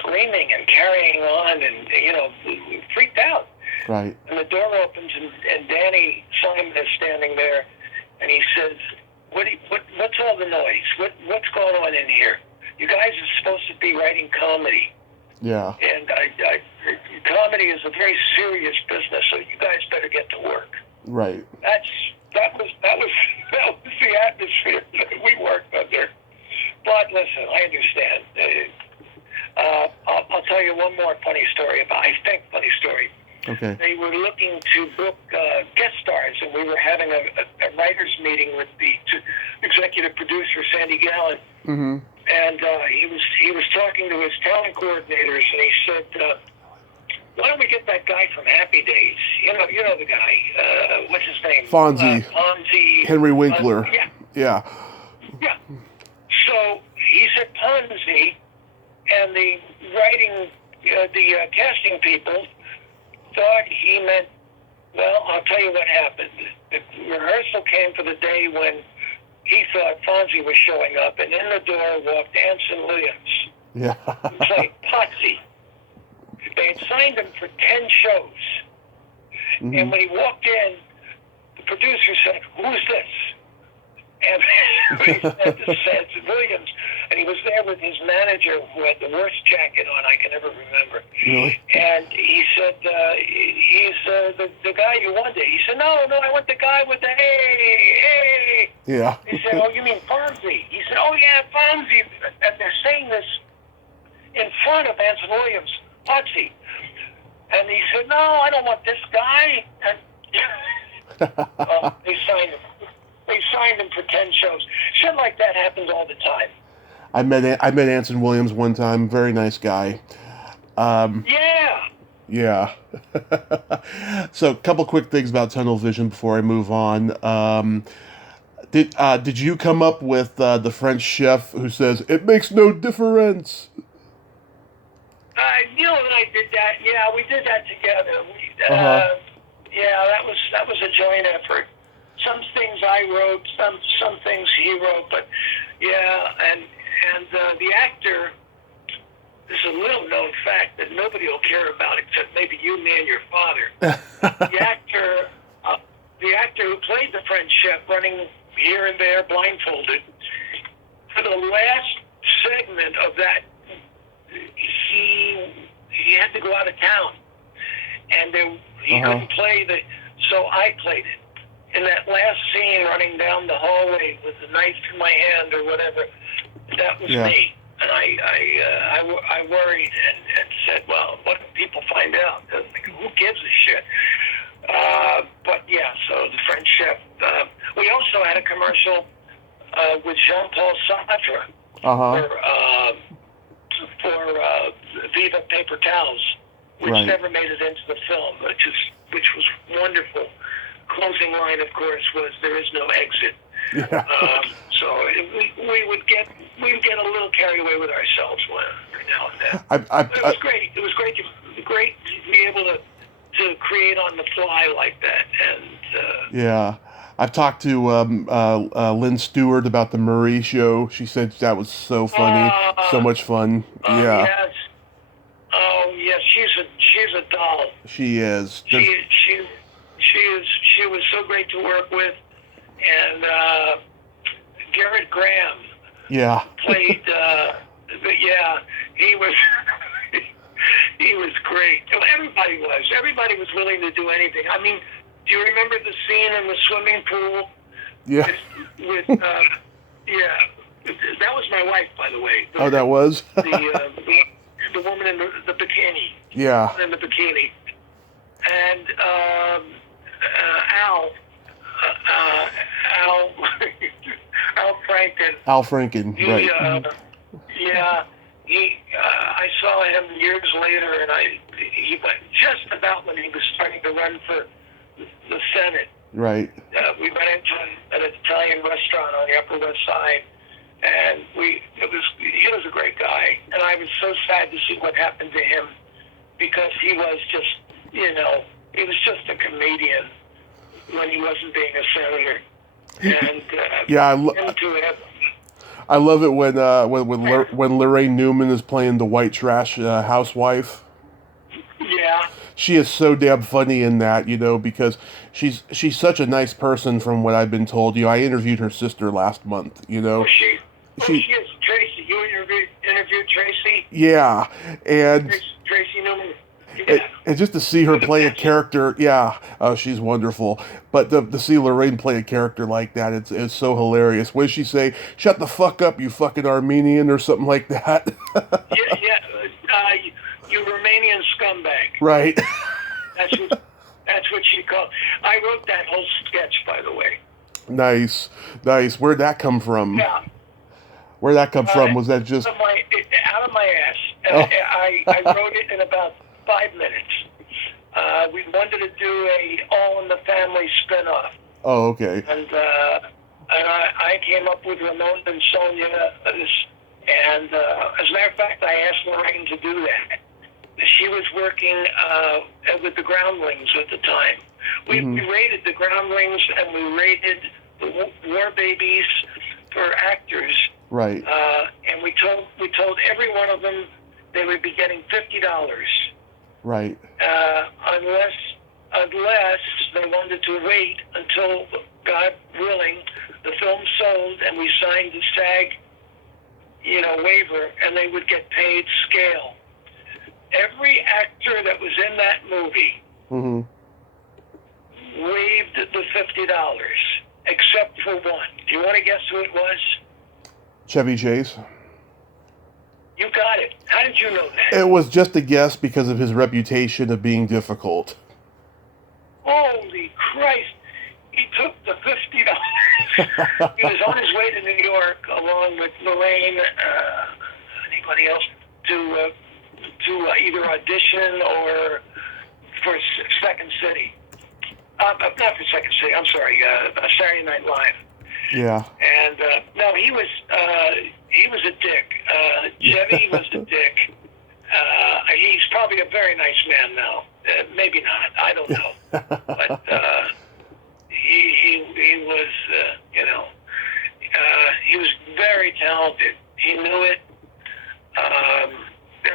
screaming and carrying on, and we freaked out. Right. And the door opens, and Danny Simon is standing there, and he says, "What's all the noise? What's going on in here? You guys are supposed to be writing comedy." Yeah. And comedy is a very serious business, so you guys better get to work. Right. That was the atmosphere that we worked under. But listen, I understand. I'll tell you one more funny story funny story. Okay. They were looking to book guest stars, and we were having a writers meeting with the executive producer, Sandy Gallen. Mm-hmm. And he was talking to his talent coordinators, and he said, "Why don't we get that guy from Happy Days? You know the guy. What's his name? Fonzie. Fonzie. Henry Winkler. Yeah. Yeah. So he said Fonzie, and the casting people thought he meant, well, I'll tell you what happened. The rehearsal came for the day when he thought Fonzie was showing up, and in the door walked Anson Williams, Yeah. who played Potsy. They had signed him for 10 shows. Mm-hmm. And when he walked in, the producer said, "Who's this?" And he said, "This is Anson Williams." And he was there with his manager, who had the worst jacket on I can ever remember. Really? And he said, "He's the guy you wanted." He said, No, I want the guy with the hey. Yeah. He said, "Oh, you mean Fonzie?" He said, "Oh, yeah, Fonzie." And they're saying this in front of Anson Williams, Potsy. And he said, "No, I don't want this guy." And They signed him. They signed him for 10 shows. Shit like that happens all the time. I met Anson Williams one time. Very nice guy. Yeah. Yeah. So, a couple quick things about tunnel vision before I move on. Did you come up with the French chef who says it makes no difference? Neil and I did that. Yeah, we did that together. Yeah, that was a joint effort. Some things I wrote, some things he wrote, but yeah, and the actor. This is a little known fact that nobody will care about except maybe you, me, and your father. The actor who played the French chef, running here and there blindfolded, for the last segment of that, he had to go out of town, and he couldn't play so I played it. In that last scene, running down the hallway with a knife in my hand or whatever, that was me. And I worried and said, well, what if people find out? Who gives a shit? But yeah, so the French chef. We also had a commercial with Jean-Paul Sartre for Viva paper towels, which never made it into the film, which was wonderful. Closing line, of course, was "There is no exit." Yeah. So we would get a little carried away with ourselves every now and then. But it was great. It was great to be able to create on the fly like that. And yeah, I've talked to Lynn Stewart about the Murray show. She said that was so funny, so much fun. Yeah. Yes. Oh yes, she's a doll. She is. She was so great to work with, and Garrett Graham. Yeah. Played. Yeah, he was. He was great. Everybody was. Everybody was willing to do anything. I mean, do you remember the scene in the swimming pool? Yeah. With yeah, that was my wife, by the way. That was. The woman in the bikini. Yeah. In the bikini, and Al Franken. Al Franken, right? Yeah. I saw him years later, and he went just about when he was starting to run for the Senate. Right. We went into an Italian restaurant on the Upper West Side, and he was a great guy, and I was so sad to see what happened to him, because he was just, he was just a comedian when he wasn't being a senator. And I love it when Lorraine Newman is playing the white trash housewife. Yeah. She is so damn funny in that, because she's such a nice person from what I've been told. I interviewed her sister last month, She is Tracy. You interviewed Tracy? Yeah. And Tracy Newman. Yeah. And just to see her play a character, she's wonderful. But to see Lorraine play a character like that, it's so hilarious. What did she say? Shut the fuck up, you fucking Armenian, or something like that. You Romanian scumbag. Right. That's what she called. I wrote that whole sketch, by the way. Nice. Where'd that come from? Yeah. Where'd that come from? Was that just out of my ass? I wrote it in about 5 minutes. We wanted to do a All in the Family spinoff. Oh, okay. And I came up with Ramon and Sonia, and as a matter of fact, I asked Lorraine to do that. She was working with the Groundlings at the time. We rated the Groundlings, and we rated the War Babies for actors. Right. And we told every one of them they would be getting $50. Right. Unless they wanted to wait until, God willing, the film sold and we signed the SAG, waiver, and they would get paid scale. Every actor that was in that movie waived the $50, except for one. Do you want to guess who it was? Chevy Chase. You got it. How did you know that? It was just a guess because of his reputation of being difficult. Holy Christ. he took the $50. He was on his way to New York along with Lorraine, anybody else, to either audition or for Second City. Not for Second City. I'm sorry. Saturday Night Live. Yeah. And no, he was a dick. Chevy was a dick. He's probably a very nice man now. Maybe not. I don't know. But he was, he was very talented. He knew it.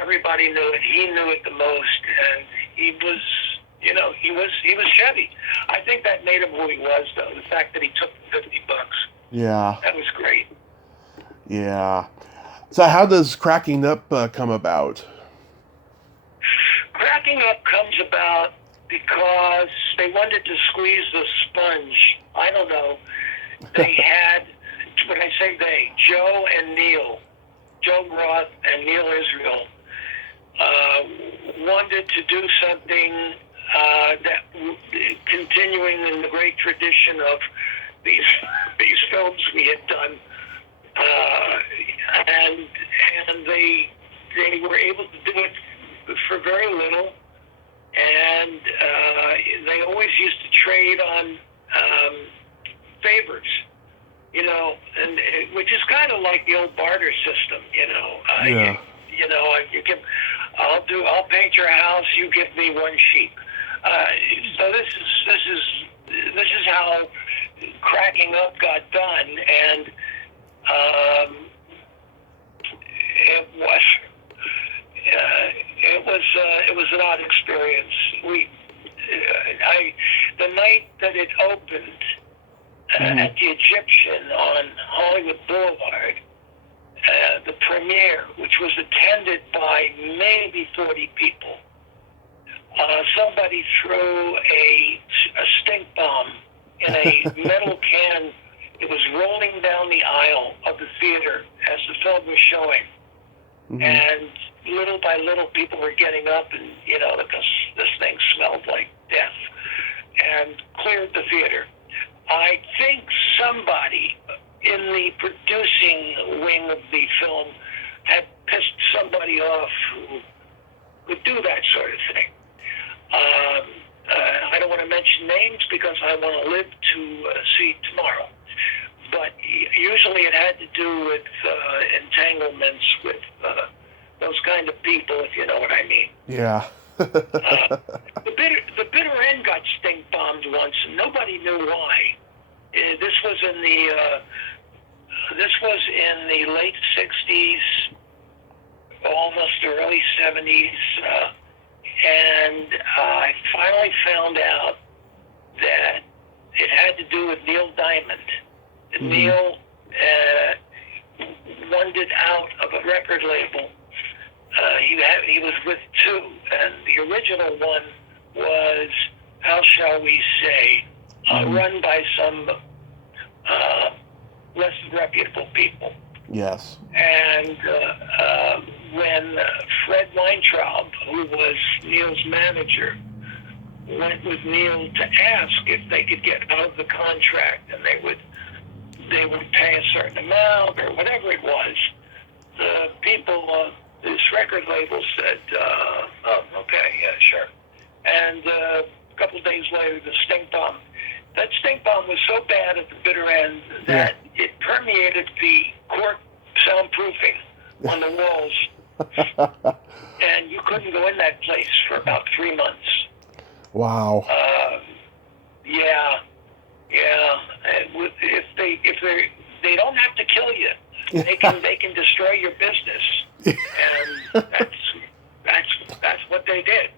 Everybody knew it. He knew it the most, and he was, he was Chevy. I think that made him who he was, though. The fact that he took the $50. Yeah. That was great. Yeah. So how does Cracking Up come about? Cracking Up comes about because they wanted to squeeze the sponge. I don't know. They had, when I say they, Joe and Neil, Joe Roth and Neil Israel, wanted to do something that, continuing in the great tradition of these films we had done, and they were able to do it for very little, and they always used to trade on favors, and which is kind of like the old barter system, Yeah. You can, I'll paint your house, you give me one sheep. So this is how Cracking Up got done, and it was an odd experience. The night that it opened at the Egyptian on Hollywood Boulevard, the premiere, which was attended by maybe 40 people, somebody threw a stink bomb in a metal can. It was rolling down the aisle of the theater as the film was showing. And little by little, people were getting up, and because this thing smelled like death, and cleared the theater. I think somebody in the producing wing of the film had pissed somebody off who would do that sort of thing. I don't want to mention names because I want to live to see tomorrow. But usually it had to do with entanglements with those kind of people, if you know what I mean. Yeah. The bitter end got stink bombed once, and nobody knew why. This was in the late '60s, almost early '70s, and I finally found out that it had to do with Neil Diamond. Neil wanted out of a record label. He was with two, and the original one was, how shall we say, run by some less reputable people. Yes. And when Fred Weintraub, who was Neil's manager, went with Neil to ask if they could get out of the contract, and they would pay a certain amount or whatever it was, the people, this record label said, oh, okay, yeah, sure. And a couple of days later, the stink bomb. That stink bomb was so bad at the bitter end that it permeated the cork soundproofing on the walls, and you couldn't go in that place for about 3 months. Wow. Yeah. If they don't have to kill you, they can destroy your business, and that's what they did.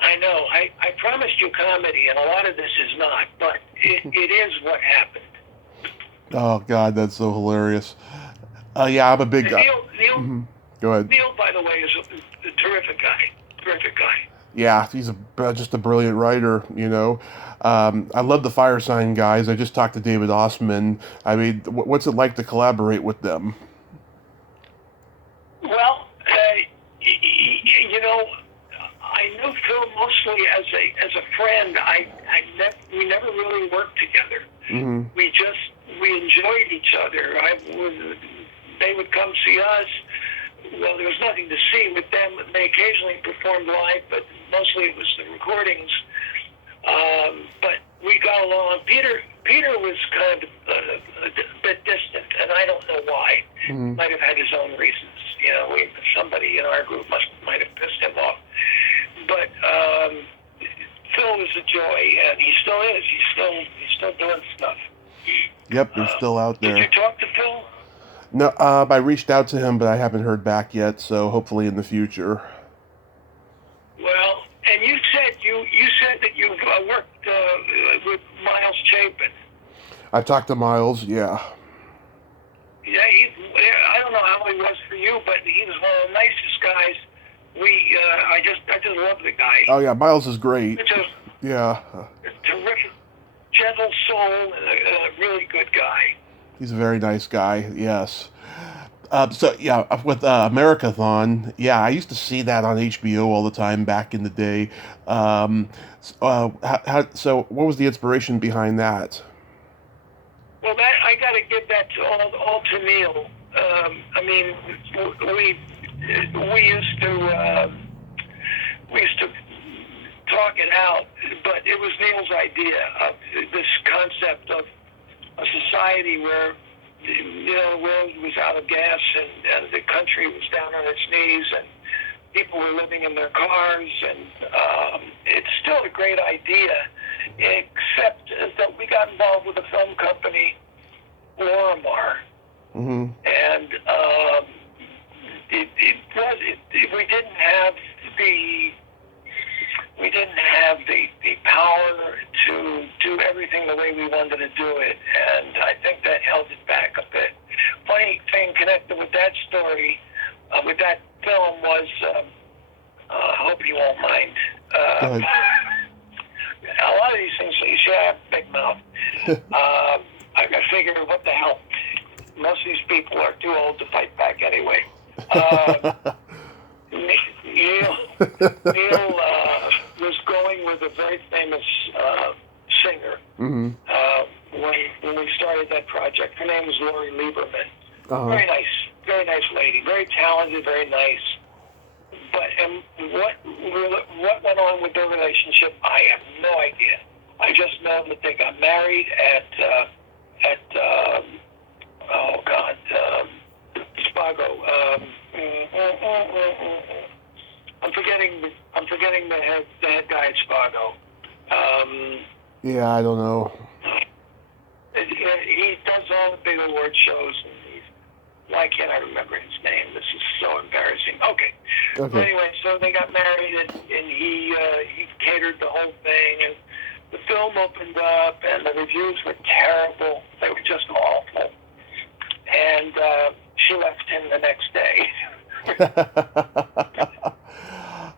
I know. I promised you comedy, and a lot of this is not, but it is what happened. Oh God, that's so hilarious. Yeah, I'm a big guy. Neil, Go ahead. Neil, by the way, is a terrific guy. Terrific guy. Yeah, he's just a brilliant writer, I love the Fire Sign guys. I just talked to David Osman. I mean, what's it like to collaborate with them? Well, I knew Phil mostly as a friend. We never really worked together. Mm-hmm. We enjoyed each other. They would come see us. Well, there was nothing to see with them. They occasionally performed live, but mostly it was the recordings. But we got along. Peter was kind of a bit distant, and I don't know why. Mm-hmm. Might have had his own reasons. Somebody in our group might have pissed him off. But Phil was a joy, and he still is. He's still doing stuff. Yep, they're still out there. Did you talk to Phil? No, I reached out to him, but I haven't heard back yet. So hopefully in the future. Well, and you said that you've worked with Miles Chapin. I talked to Miles. Yeah. Yeah, I don't know how he was for you, but he was one of the nicest guys. I just love the guy. Oh yeah, Miles is great. Yeah. Terrific, gentle soul, and a really good guy. He's a very nice guy. Yes. So yeah, with Americathon, yeah, I used to see that on HBO all the time back in the day. So what was the inspiration behind that? Well, I got to give that all to Neil. I mean, we used to talk it out, but it was Neil's idea of this concept of a society where the world was out of gas and the country was down on its knees and people were living in their cars, and it's still a great idea, except that we got involved with a film company, Lorimar, Mm-hmm. and we didn't have the power to do everything the way we wanted to do it, and I think that held it back a bit. Funny thing connected with that story, with that film was, I hope you won't mind. Go ahead. A lot of these things, you see, I have a big mouth. I figured, what the hell? Most of these people are too old to fight back anyway. Neil was going with a very famous singer Mm-hmm. when we started that project. Her name was Lori Lieberman. Uh-huh. Very nice lady, very talented, very nice. But what went on with their relationship, I have no idea. I just know that they got married at Spago. I'm forgetting the head guy at Spago. Yeah, I don't know. He does all the big award shows, and why can't I remember his name? This is so embarrassing. Okay. Okay. Anyway, so they got married, and he catered the whole thing, and the film opened up, and the reviews were terrible. They were just awful. And she left him the next day.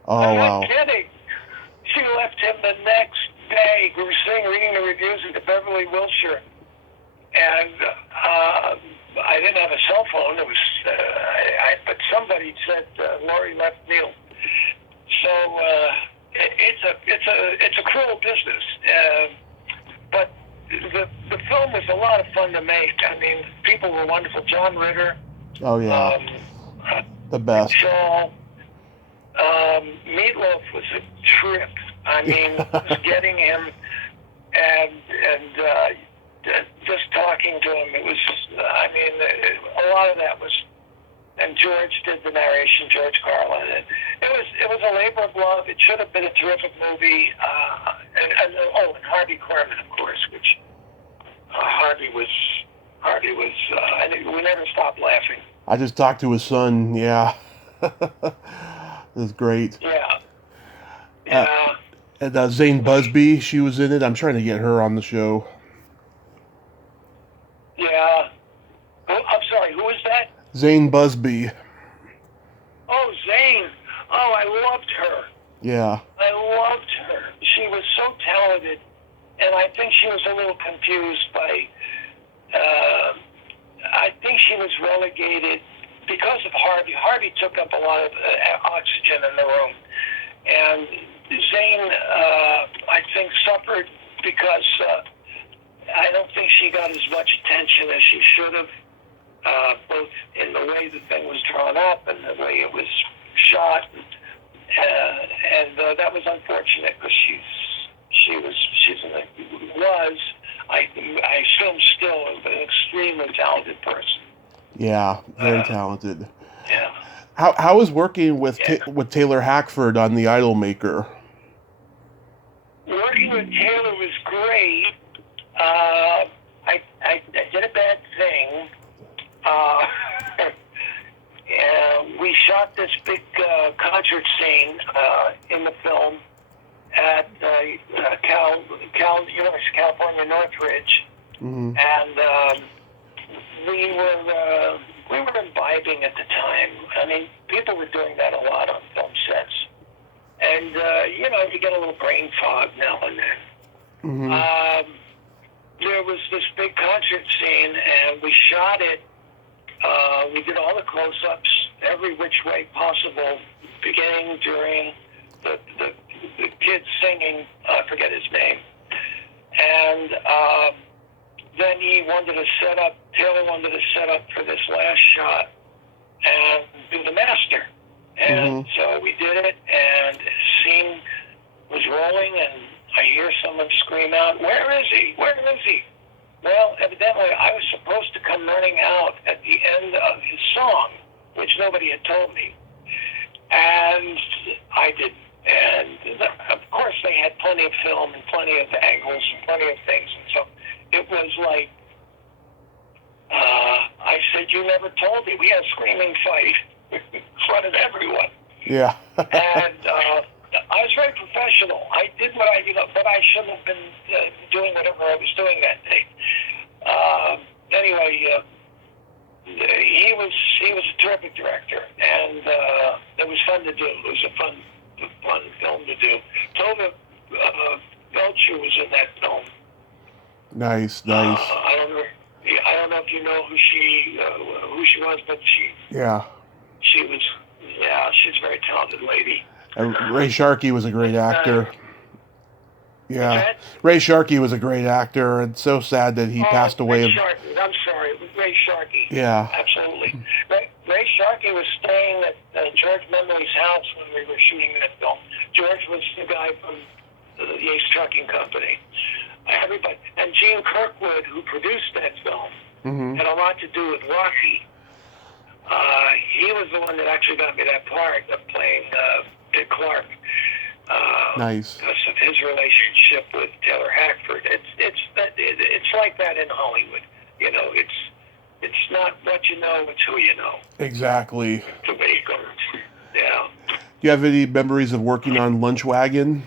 Oh, I'm wow. not kidding. She left him the next day. We were sitting reading the reviews at the Beverly Wilshire, and I didn't have a cell phone. It was, but somebody said Lori left Neil. So it's a cruel business. But the film was a lot of fun to make. I mean, people were wonderful. John Ritter. Oh, yeah. The best. Shaw. Meatloaf was a trip. I mean, just getting him and just talking to him, it was, I mean, a lot of that was, and George did the narration, George Carlin. And it was a labor of love. It should have been a terrific movie. And Harvey Korman, of course, which Harvey was, we never stopped laughing. I just talked to his son, yeah. It was great. Yeah. And Zane Busby, she was in it. I'm trying to get her on the show. Yeah. I'm sorry, who is that? Zane Busby. Oh, Zane. Oh, I loved her. Yeah. I loved her. She was so talented, and I think she was a little confused by, I think she was relegated because of Harvey. Harvey took up a lot of oxygen in the room, and Zane, I think, suffered because got as much attention as she should have, both in the way the thing was drawn up and the way it was shot, and that was unfortunate because I assume still an extremely talented person. Yeah, very talented. Yeah. How was working with with Taylor Hackford on The Idolmaker? Working with Taylor was great. I did a bad thing. We shot this big concert scene in the film at University of California, Northridge, Mm-hmm. and we were imbibing at the time. I mean, people were doing that a lot on film sets, and you get a little brain fog now and then. Mm-hmm. There was this big concert scene, and we shot it. We did all the close-ups, every which way possible, beginning, during, the kid singing, I forget his name. And then Taylor wanted to set up for this last shot and do the master. And so we did it, and the scene was rolling, and I hear someone scream out, "Where is he? Where is he?" Well, evidently, I was supposed to come running out at the end of his song, which nobody had told me. And I did. And of course, they had plenty of film and plenty of angles and plenty of things. And so it was like, I said, "You never told me." We had a screaming fight in front of everyone. Yeah. And I was very professional. I did what but I shouldn't have been doing whatever I was doing that day. Anyway, he was a terrific director, and it was fun to do. It was a fun film to do. Tova Belcher was in that film. Nice. I don't know if you know who she was, but she was. Yeah, she's a very talented lady. Ray Sharkey was a great actor. Yeah, Ray Sharkey was a great actor, and so sad that he passed away. Ray Sharkey. I'm sorry, it was Ray Sharkey. Yeah, absolutely. Ray Sharkey was staying at George Memory's house when we were shooting that film. George was the guy from the Ace Trucking Company. Everybody, and Gene Kirkwood, who produced that film, had a lot to do with Rocky. He was the one that actually got me that part of playing Dick Clark. Nice. Because of his relationship with Taylor Hackford. It's like that in Hollywood. It's not what you know, it's who you know. Exactly. The way it goes. Yeah. Do you have any memories of working on Lunch Wagon?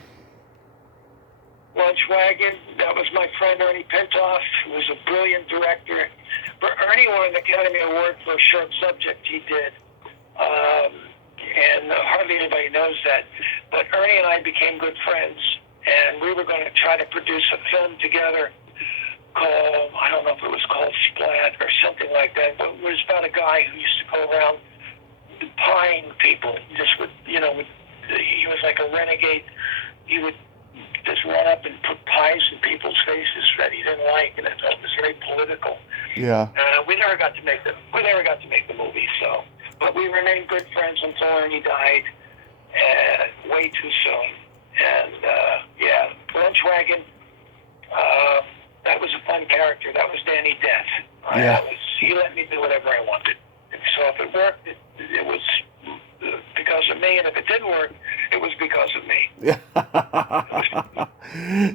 Lunch Wagon, that was my friend Ernie Pintoff, who was a brilliant director. Ernie won an Academy Award for a short subject he did. And hardly anybody knows that. But Ernie and I became good friends, and we were going to try to produce a film together called, I don't know if it was called Splat or something like that, but it was about a guy who used to go around pieing people. He was like a renegade. He would just run up and put pies in people's faces that he didn't like, and it was very political. Yeah. We never got to make the movie, so. But we remained good friends until Ernie died, way too soon. And Lunch Wagon, that was a fun character. That was Danny Death. Yeah. He let me do whatever I wanted. And so if it worked, it was because of me, and if it didn't work, it was because of me. Yeah.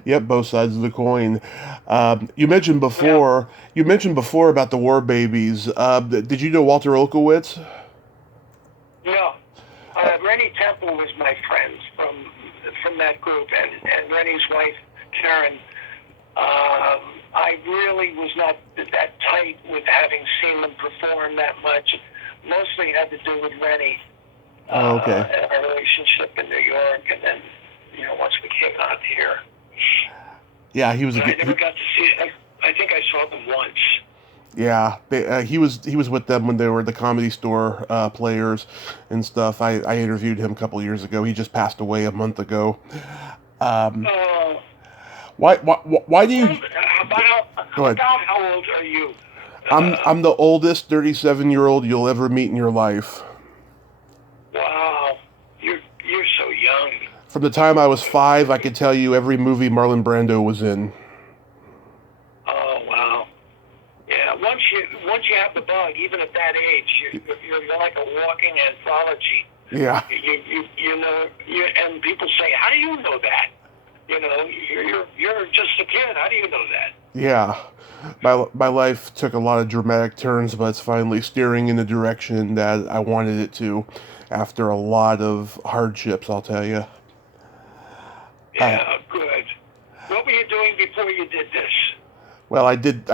Yep, both sides of the coin. You mentioned before about the War Babies. Did you know Walter Olkowitz? No. Rennie Temple was my friend from that group, and Rennie's wife, Karen. I really was not that tight with having seen them perform that much. Mostly had to do with Rennie. Oh, okay. And our relationship in New York, and then, once we came out here. Yeah, he was. I never got to see it. I think I saw them once. Yeah, he was with them when they were the Comedy Store players and stuff. I interviewed him a couple years ago. He just passed away a month ago. Why do you go ahead? About how old are you? I'm the oldest 37-year-old you'll ever meet in your life. Wow, you're so young. From the time I was 5, I could tell you every movie Marlon Brando was in. Oh wow. Yeah, once you have the bug, even at that age, you're like a walking anthology. Yeah. You know, and people say, how do you know that? You know, you're just a kid. How do you know that? Yeah. My life took a lot of dramatic turns, but it's finally steering in the direction that I wanted it to after a lot of hardships, I'll tell you. Yeah, good. What were you doing before you did this? Well, I did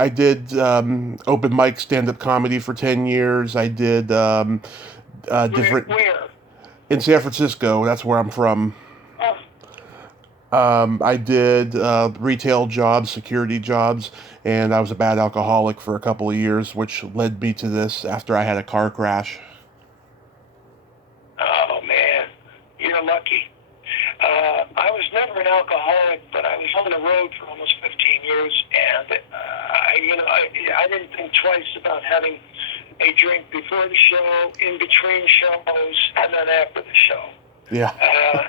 open mic stand-up comedy for 10 years. I did different Where? in San Francisco. That's where I'm from. Oh, I did retail jobs, security jobs, and I was a bad alcoholic for a couple of years, which led me to this after I had a car crash. oh man, you're lucky. I was never an alcoholic, but I was on the road for almost 15 years, and I didn't think twice about having a drink before the show, in between shows, and then after the show. Yeah.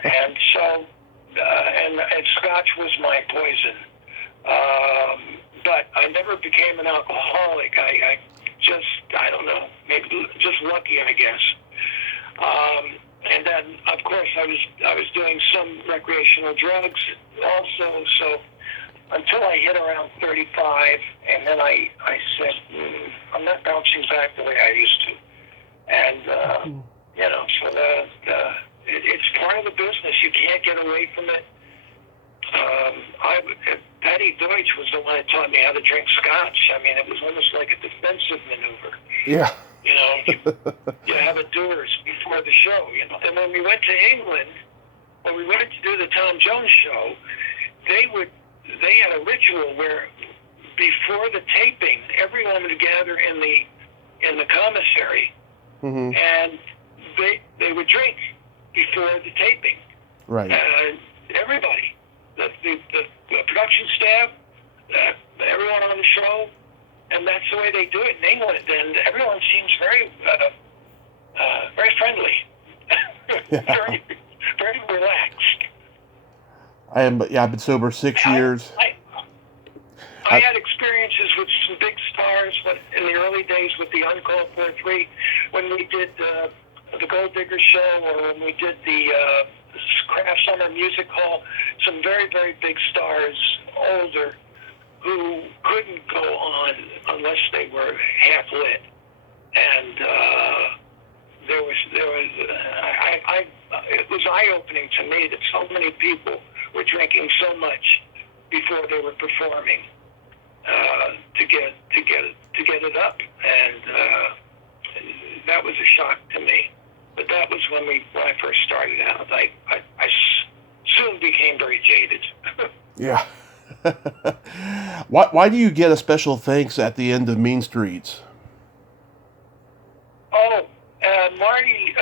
And so, and scotch was my poison. But I never became an alcoholic. I don't know, maybe just lucky, I guess. And then, of course, I was doing some recreational drugs also. So until I hit around 35, and then I said, I'm not bouncing back the way I used to. And so it's part of the business. You can't get away from it. Patty Deutsch was the one that taught me how to drink scotch. I mean, it was almost like a defensive maneuver. Yeah. You know, you have a doers before the show. You know, and when we went to England, when we went to do the Tom Jones show, they had a ritual where before the taping, everyone would gather in the commissary, and they would drink before the taping. Right. Everybody, the production staff, everyone on the show, and that's the way they do it in England. And everyone seems very friendly, very, very relaxed. I've been sober 6 years. I had experiences with some big stars, but in the early days with the Uncalled for 3, when we did the Gold Digger show, or when we did the Craft Summer Music Hall, some very, very big stars, older, who couldn't go on unless they were half lit, and it was eye-opening to me that so many people were drinking so much before they were performing to get it up, and that was a shock to me. But that was when I first started out. I soon became very jaded. Yeah. Why do you get a special thanks at the end of Mean Streets? Oh, Marty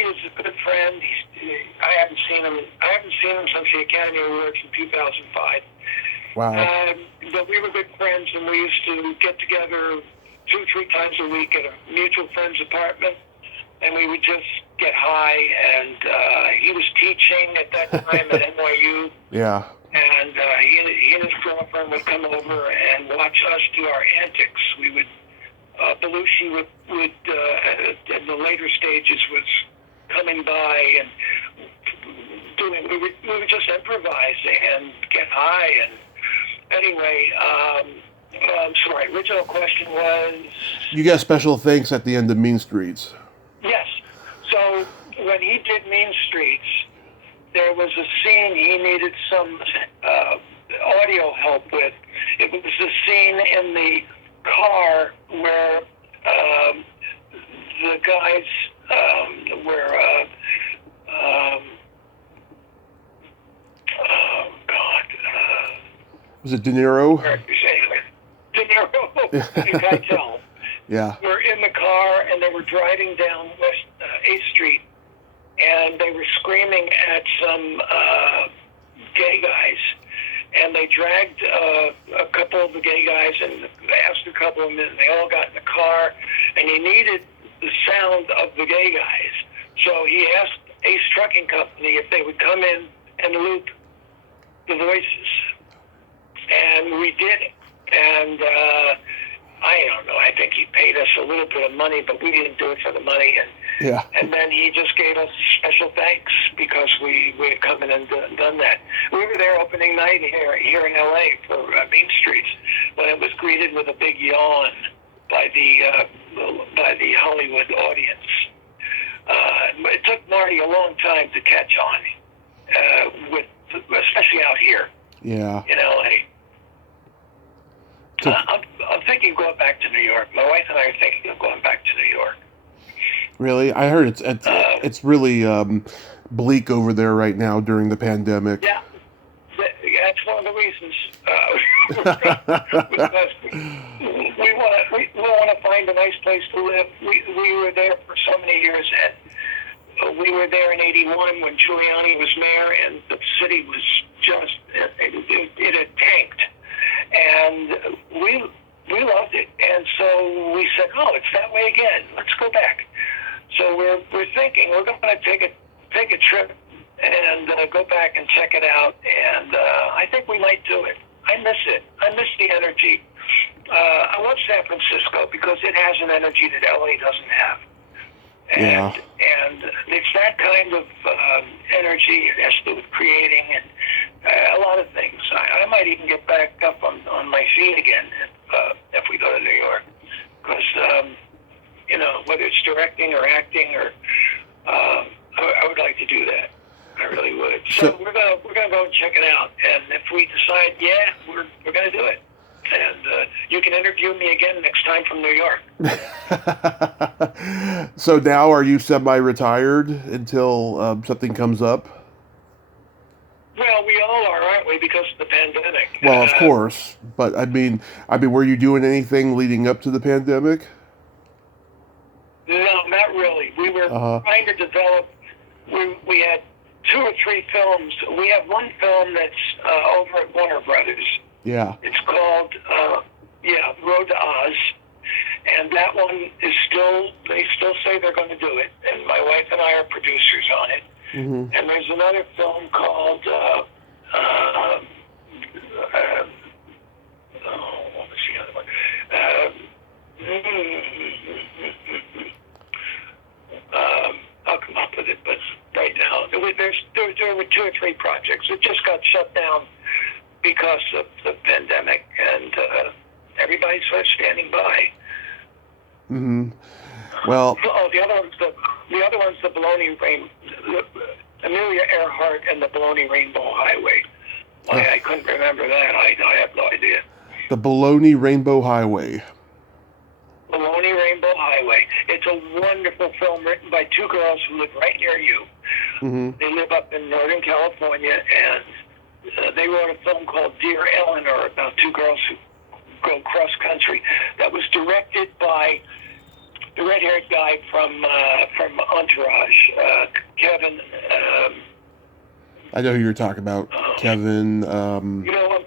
is a good friend. I haven't seen him since the Academy Awards in 2005. Wow. But we were good friends, and we used to get together 2-3 times a week at a mutual friend's apartment, and we would just get high. And he was teaching at that time at NYU. Yeah. And he and his girlfriend would come over and watch us do our antics. We would, Belushi would in the later stages was coming by and we would just improvise and get high. And anyway, I'm sorry, original question was? You get special thanks at the end of Mean Streets. Yes. So when he did Mean Streets, there was a scene he needed some audio help with. It was the scene in the car where the guys was it De Niro? De Niro and Keitel. Yeah. Were in the car, and they were driving down West 8th Street, and they were screaming at some gay guys, and they dragged a couple of the gay guys and asked a couple of them, and they all got in the car, and he needed the sound of the gay guys. So he asked Ace Trucking Company if they would come in and loop the voices, and we did it. And I don't know, I think he paid us a little bit of money, but we didn't do it for the money. And then he just gave us special thanks because we had come in and done that. We were there opening night here in L.A. for Main Streets when it was greeted with a big yawn by the Hollywood audience. It took Marty a long time to catch on, especially out here. Yeah. In L.A. I'm thinking of going back to New York. My wife and I are thinking of going back to New York. Really? I heard it's really bleak over there right now during the pandemic. Yeah, that's one of the reasons. Because we want to find a nice place to live. We were there for so many years, and we were there in '81 when Giuliani was mayor, and the city was just it had tanked, and we loved it, and so we said, oh, it's that way again. Let's go back. So we're thinking we're going to take a trip and go back and check it out, and I think we might do it. I miss it. I miss the energy. I love San Francisco because it has an energy that LA doesn't have. And it's that kind of energy. It has to do with creating and a lot of things. I might even get back up on my feet again if we go to New York, because whether it's directing or acting or I would like to do that. I really would. So we're gonna go and check it out, and if we decide, we're gonna do it. And you can interview me again next time from New York. So now are you semi-retired until something comes up? Well, we all are, aren't we, because of the pandemic? Well, of course. But I mean, were you doing anything leading up to the pandemic? No, not really. We were trying to develop. We had 2 or 3 films. We have one film that's over at Warner Brothers. Yeah. It's called, Road to Oz. And that one is they still say they're going to do it. And my wife and I are producers on it. Mm-hmm. And there's another film called, what was the other one? I'll come up with it, but right now, there were 2 or 3 projects. It just got shut down because of the pandemic, and everybody's sort of standing by. Mm-hmm. Well, the other one's the Bologna Amelia Earhart and the Bologna Rainbow Highway. I couldn't remember that. I have no idea. The Bologna Rainbow Highway. Bologna Rainbow Highway. It's a wonderful film written by 2 girls who live right near you. Mm-hmm. They live up in Northern California, and they wrote a film called Dear Eleanor about 2 girls who go cross country. That was directed by the red-haired guy from Entourage, Kevin. I know who you're talking about, Kevin. You know what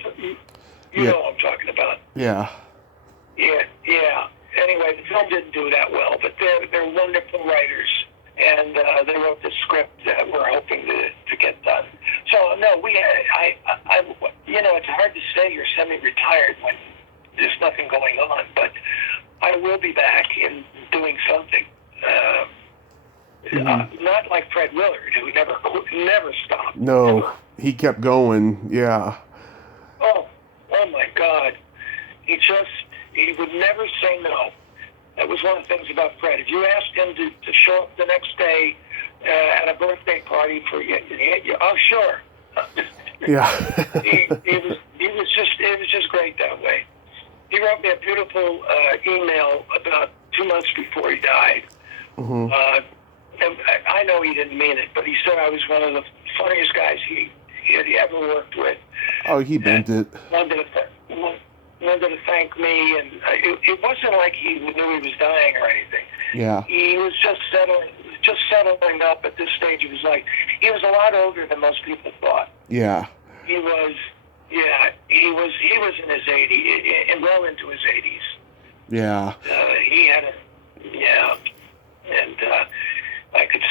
I'm talking about. Yeah. Yeah. Anyway, the film didn't do that well, but they're wonderful writers, and they wrote the script that we're hoping to get done. So no, it's hard to say you're semi-retired when there's nothing going on, but I will be back in doing something. Not like Fred Willard, who never stopped. No, Never. He kept going. Yeah. Oh my God. He would never say no. That was one of the things about Fred. If you asked him to show up the next day at a birthday party for you, oh sure. Yeah. It was just great that way. He wrote me a beautiful email about 2 months before he died. Mm-hmm. And I know he didn't mean it, but he said I was one of the funniest guys he had ever worked with. Oh, he meant it. Wanted to thank me, and it wasn't like he knew he was dying or anything. Yeah. He was just settling up at this stage of his life. He was a lot older than most people thought. Yeah. He was Yeah, he was in his 80s, and well into his 80s. Yeah. He had a, yeah, and I could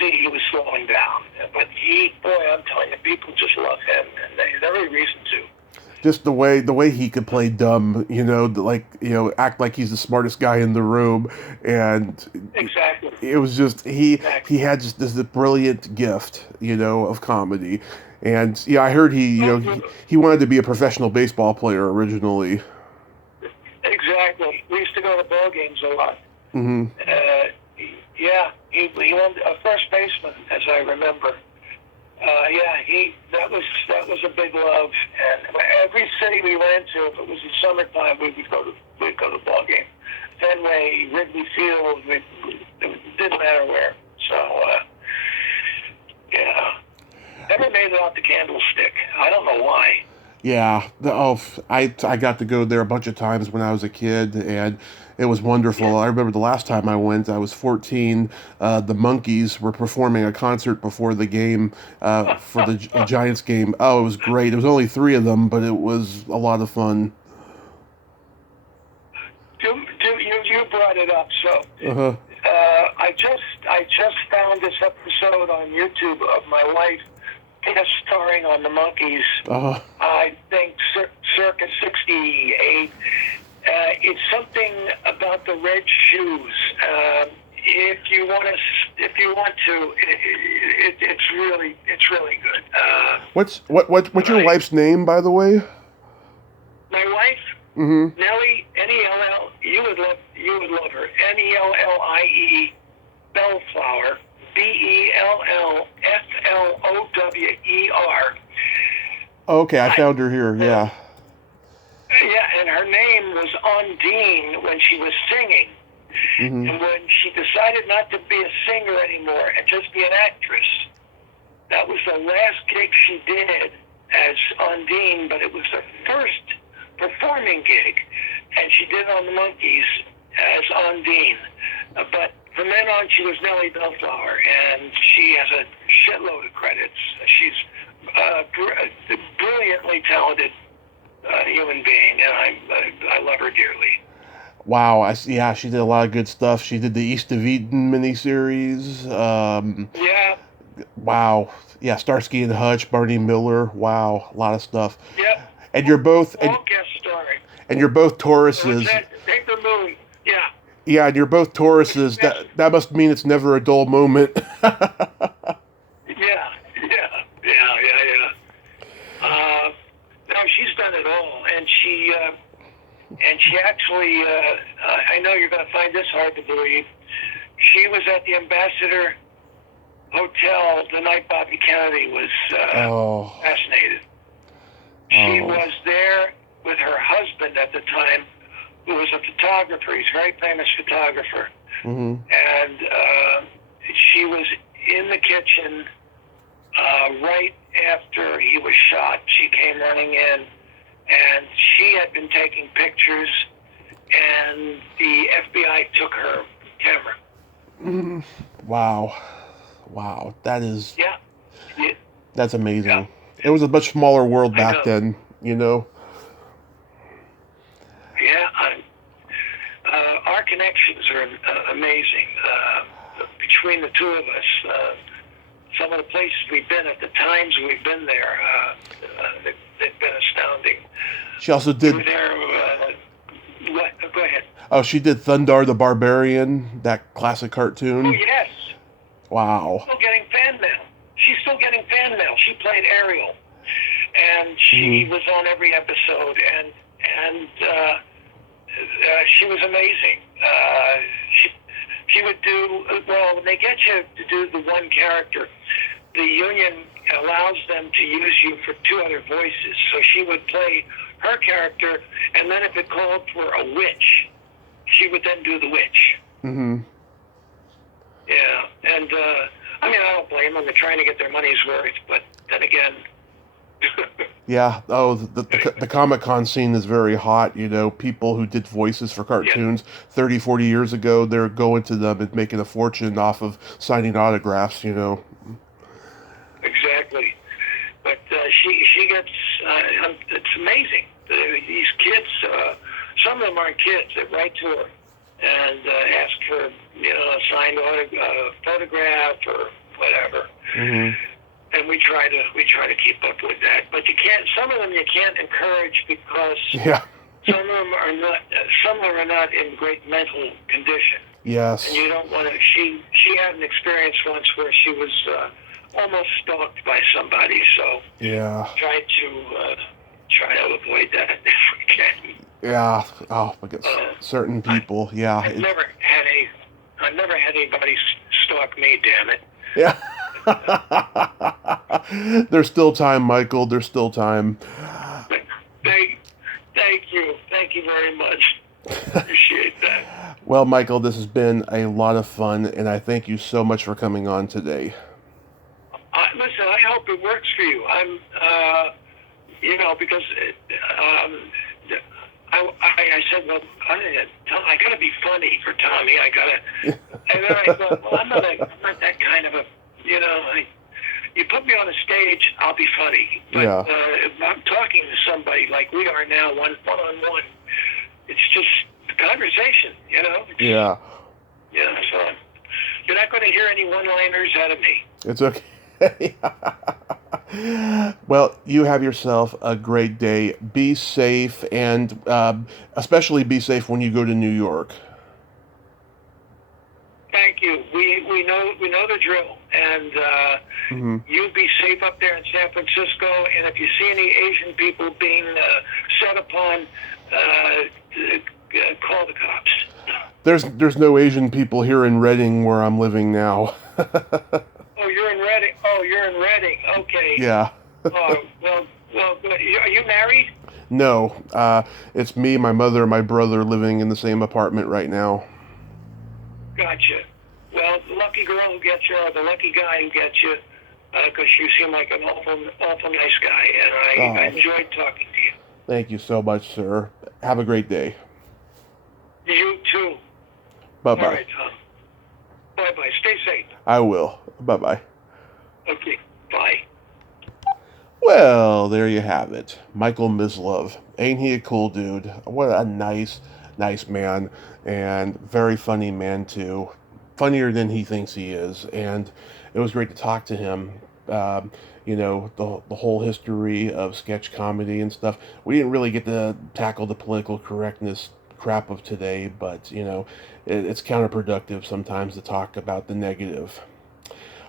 see he was slowing down. But boy, I'm telling you, people just love him, and they have every reason to. Just the way he could play dumb, like, act like he's the smartest guy in the room, and Exactly. it was just he Exactly. had just this brilliant gift, of comedy. And yeah, I heard he wanted to be a professional baseball player originally. Exactly. We used to go to ball games a lot. Hmm. Yeah, he won a first baseman, as I remember. That was a big love, and every city we went into, if it was in summertime, we'd go to the ball game. Fenway, Wrigley Field, it didn't matter where. So yeah, never made it out the Candlestick. I don't know why. Yeah, I got to go there a bunch of times when I was a kid, and it was wonderful. Yeah. I remember the last time I went, I was 14. The Monkees were performing a concert before the game, for the Giants game. Oh, it was great. It was only three of them, but it was a lot of fun. You brought it up, so Uh-huh. I just found this episode on YouTube of my wife guest starring on the Monkees. Uh-huh. I think circa '68. It's something about the red shoes. If you want to, it's really good. What's your wife's name, by the way? My wife, Mm-hmm. Nellie, Nell. You would love her. Nellie, Bellflower, Bellflower. Okay, I found her here. Yeah. Yeah, and her name was Undine when she was singing. Mm-hmm. And when she decided not to be a singer anymore and just be an actress, that was the last gig she did as Undine, but it was the first performing gig, and she did on the Monkees as Undine. But from then on, she was Nellie Bellflower, and she has a shitload of credits. She's a brilliantly talented human being, and I love her dearly. Wow, yeah, she did a lot of good stuff. She did the East of Eden miniseries. Yeah. Wow, yeah, Starsky and Hutch, Barney Miller. Wow, a lot of stuff. Yeah. And you're both All guest starring. and you're both So Tauruses. take the moon. Yeah. Yeah, and you're both Tauruses. That must mean it's never a dull moment. Yeah. No, she's done it all, and she actually. I know you're going to find this hard to believe. She was at the Ambassador Hotel the night Bobby Kennedy was assassinated. She was there with her husband at the time, who was a photographer. He's a very famous photographer. Mm-hmm. And she was in the kitchen right after he was shot. She came running in, and she had been taking pictures, and the FBI took her camera. Mm-hmm. Wow, that is... Yeah. That's amazing. Yeah. It was a much smaller world back then, Yeah, our connections are amazing. Between the two of us, some of the places we've been at the times we've been there, they've been astounding. She also did... We were there, go ahead. Oh, she did Thundar the Barbarian, that classic cartoon. Oh, yes. Wow. Still getting fan mail. She's still getting fan mail. She played Ariel, and she was on every episode, and she was amazing. She would do well when they get you to do the one character. The union allows them to use you for two other voices, so she would play her character, and then if it called for a witch, she would then do the witch. Mm-hmm. Yeah, and I don't blame them. They're trying to get their money's worth, but then again. Yeah. Oh, the Comic-Con scene is very hot. People who did voices for cartoons 30, 40 years ago, they're going to them and making a fortune off of signing autographs. Exactly. But she gets it's amazing. These kids, some of them aren't kids that write to her and ask for, a signed photograph or whatever. Mm-hmm. And we try to keep up with that. But you can't. Some of them you can't encourage because some of them are not in great mental condition. Yes. And you don't want to. She had an experience once where she was almost stalked by somebody. So try to avoid that if we can. Yeah. Oh, because certain people. I've never had anybody stalk me. Damn it. Yeah. There's still time, Michael. There's still time. Thank you. Thank you very much. Appreciate that. Well, Michael, this has been a lot of fun, and I thank you so much for coming on today. Listen, I hope it works for you. I'm, because I said, well, I got to be funny for Tommy. And then I thought, well, I'm not that kind of a, you put me on a stage, I'll be funny. But if I'm talking to somebody like we are now, one-on-one, it's just a conversation, Yeah, so you're not going to hear any one-liners out of me. It's okay. Well, you have yourself a great day. Be safe, and especially be safe when you go to New York. Thank you. We know the drill, and you be safe up there in San Francisco. And if you see any Asian people being set upon, call the cops. There's no Asian people here in Reading where I'm living now. Oh, you're in Reading. Okay. Yeah. Well. Are you married? No. It's me, my mother, and my brother living in the same apartment right now. Gotcha. Well, the lucky girl who gets you, or the lucky guy who gets you, because you seem like an awful nice guy, and I enjoyed talking to you. Thank you so much, sir. Have a great day. You too. Bye-bye. All right, Tom. Bye-bye. Stay safe. I will. Bye-bye. Okay. Bye. Well, there you have it. Michael Mislove. Ain't he a cool dude? What a nice man, and very funny man too. Funnier than he thinks he is, and it was great to talk to him. The whole history of sketch comedy and stuff. We didn't really get to tackle the political correctness crap of today, but it's counterproductive sometimes to talk about the negative.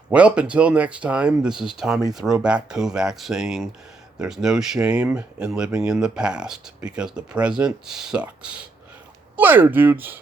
Well, until next time, this is Tommy Throwback Kovac saying there's no shame in living in the past because the present sucks. Later, dudes.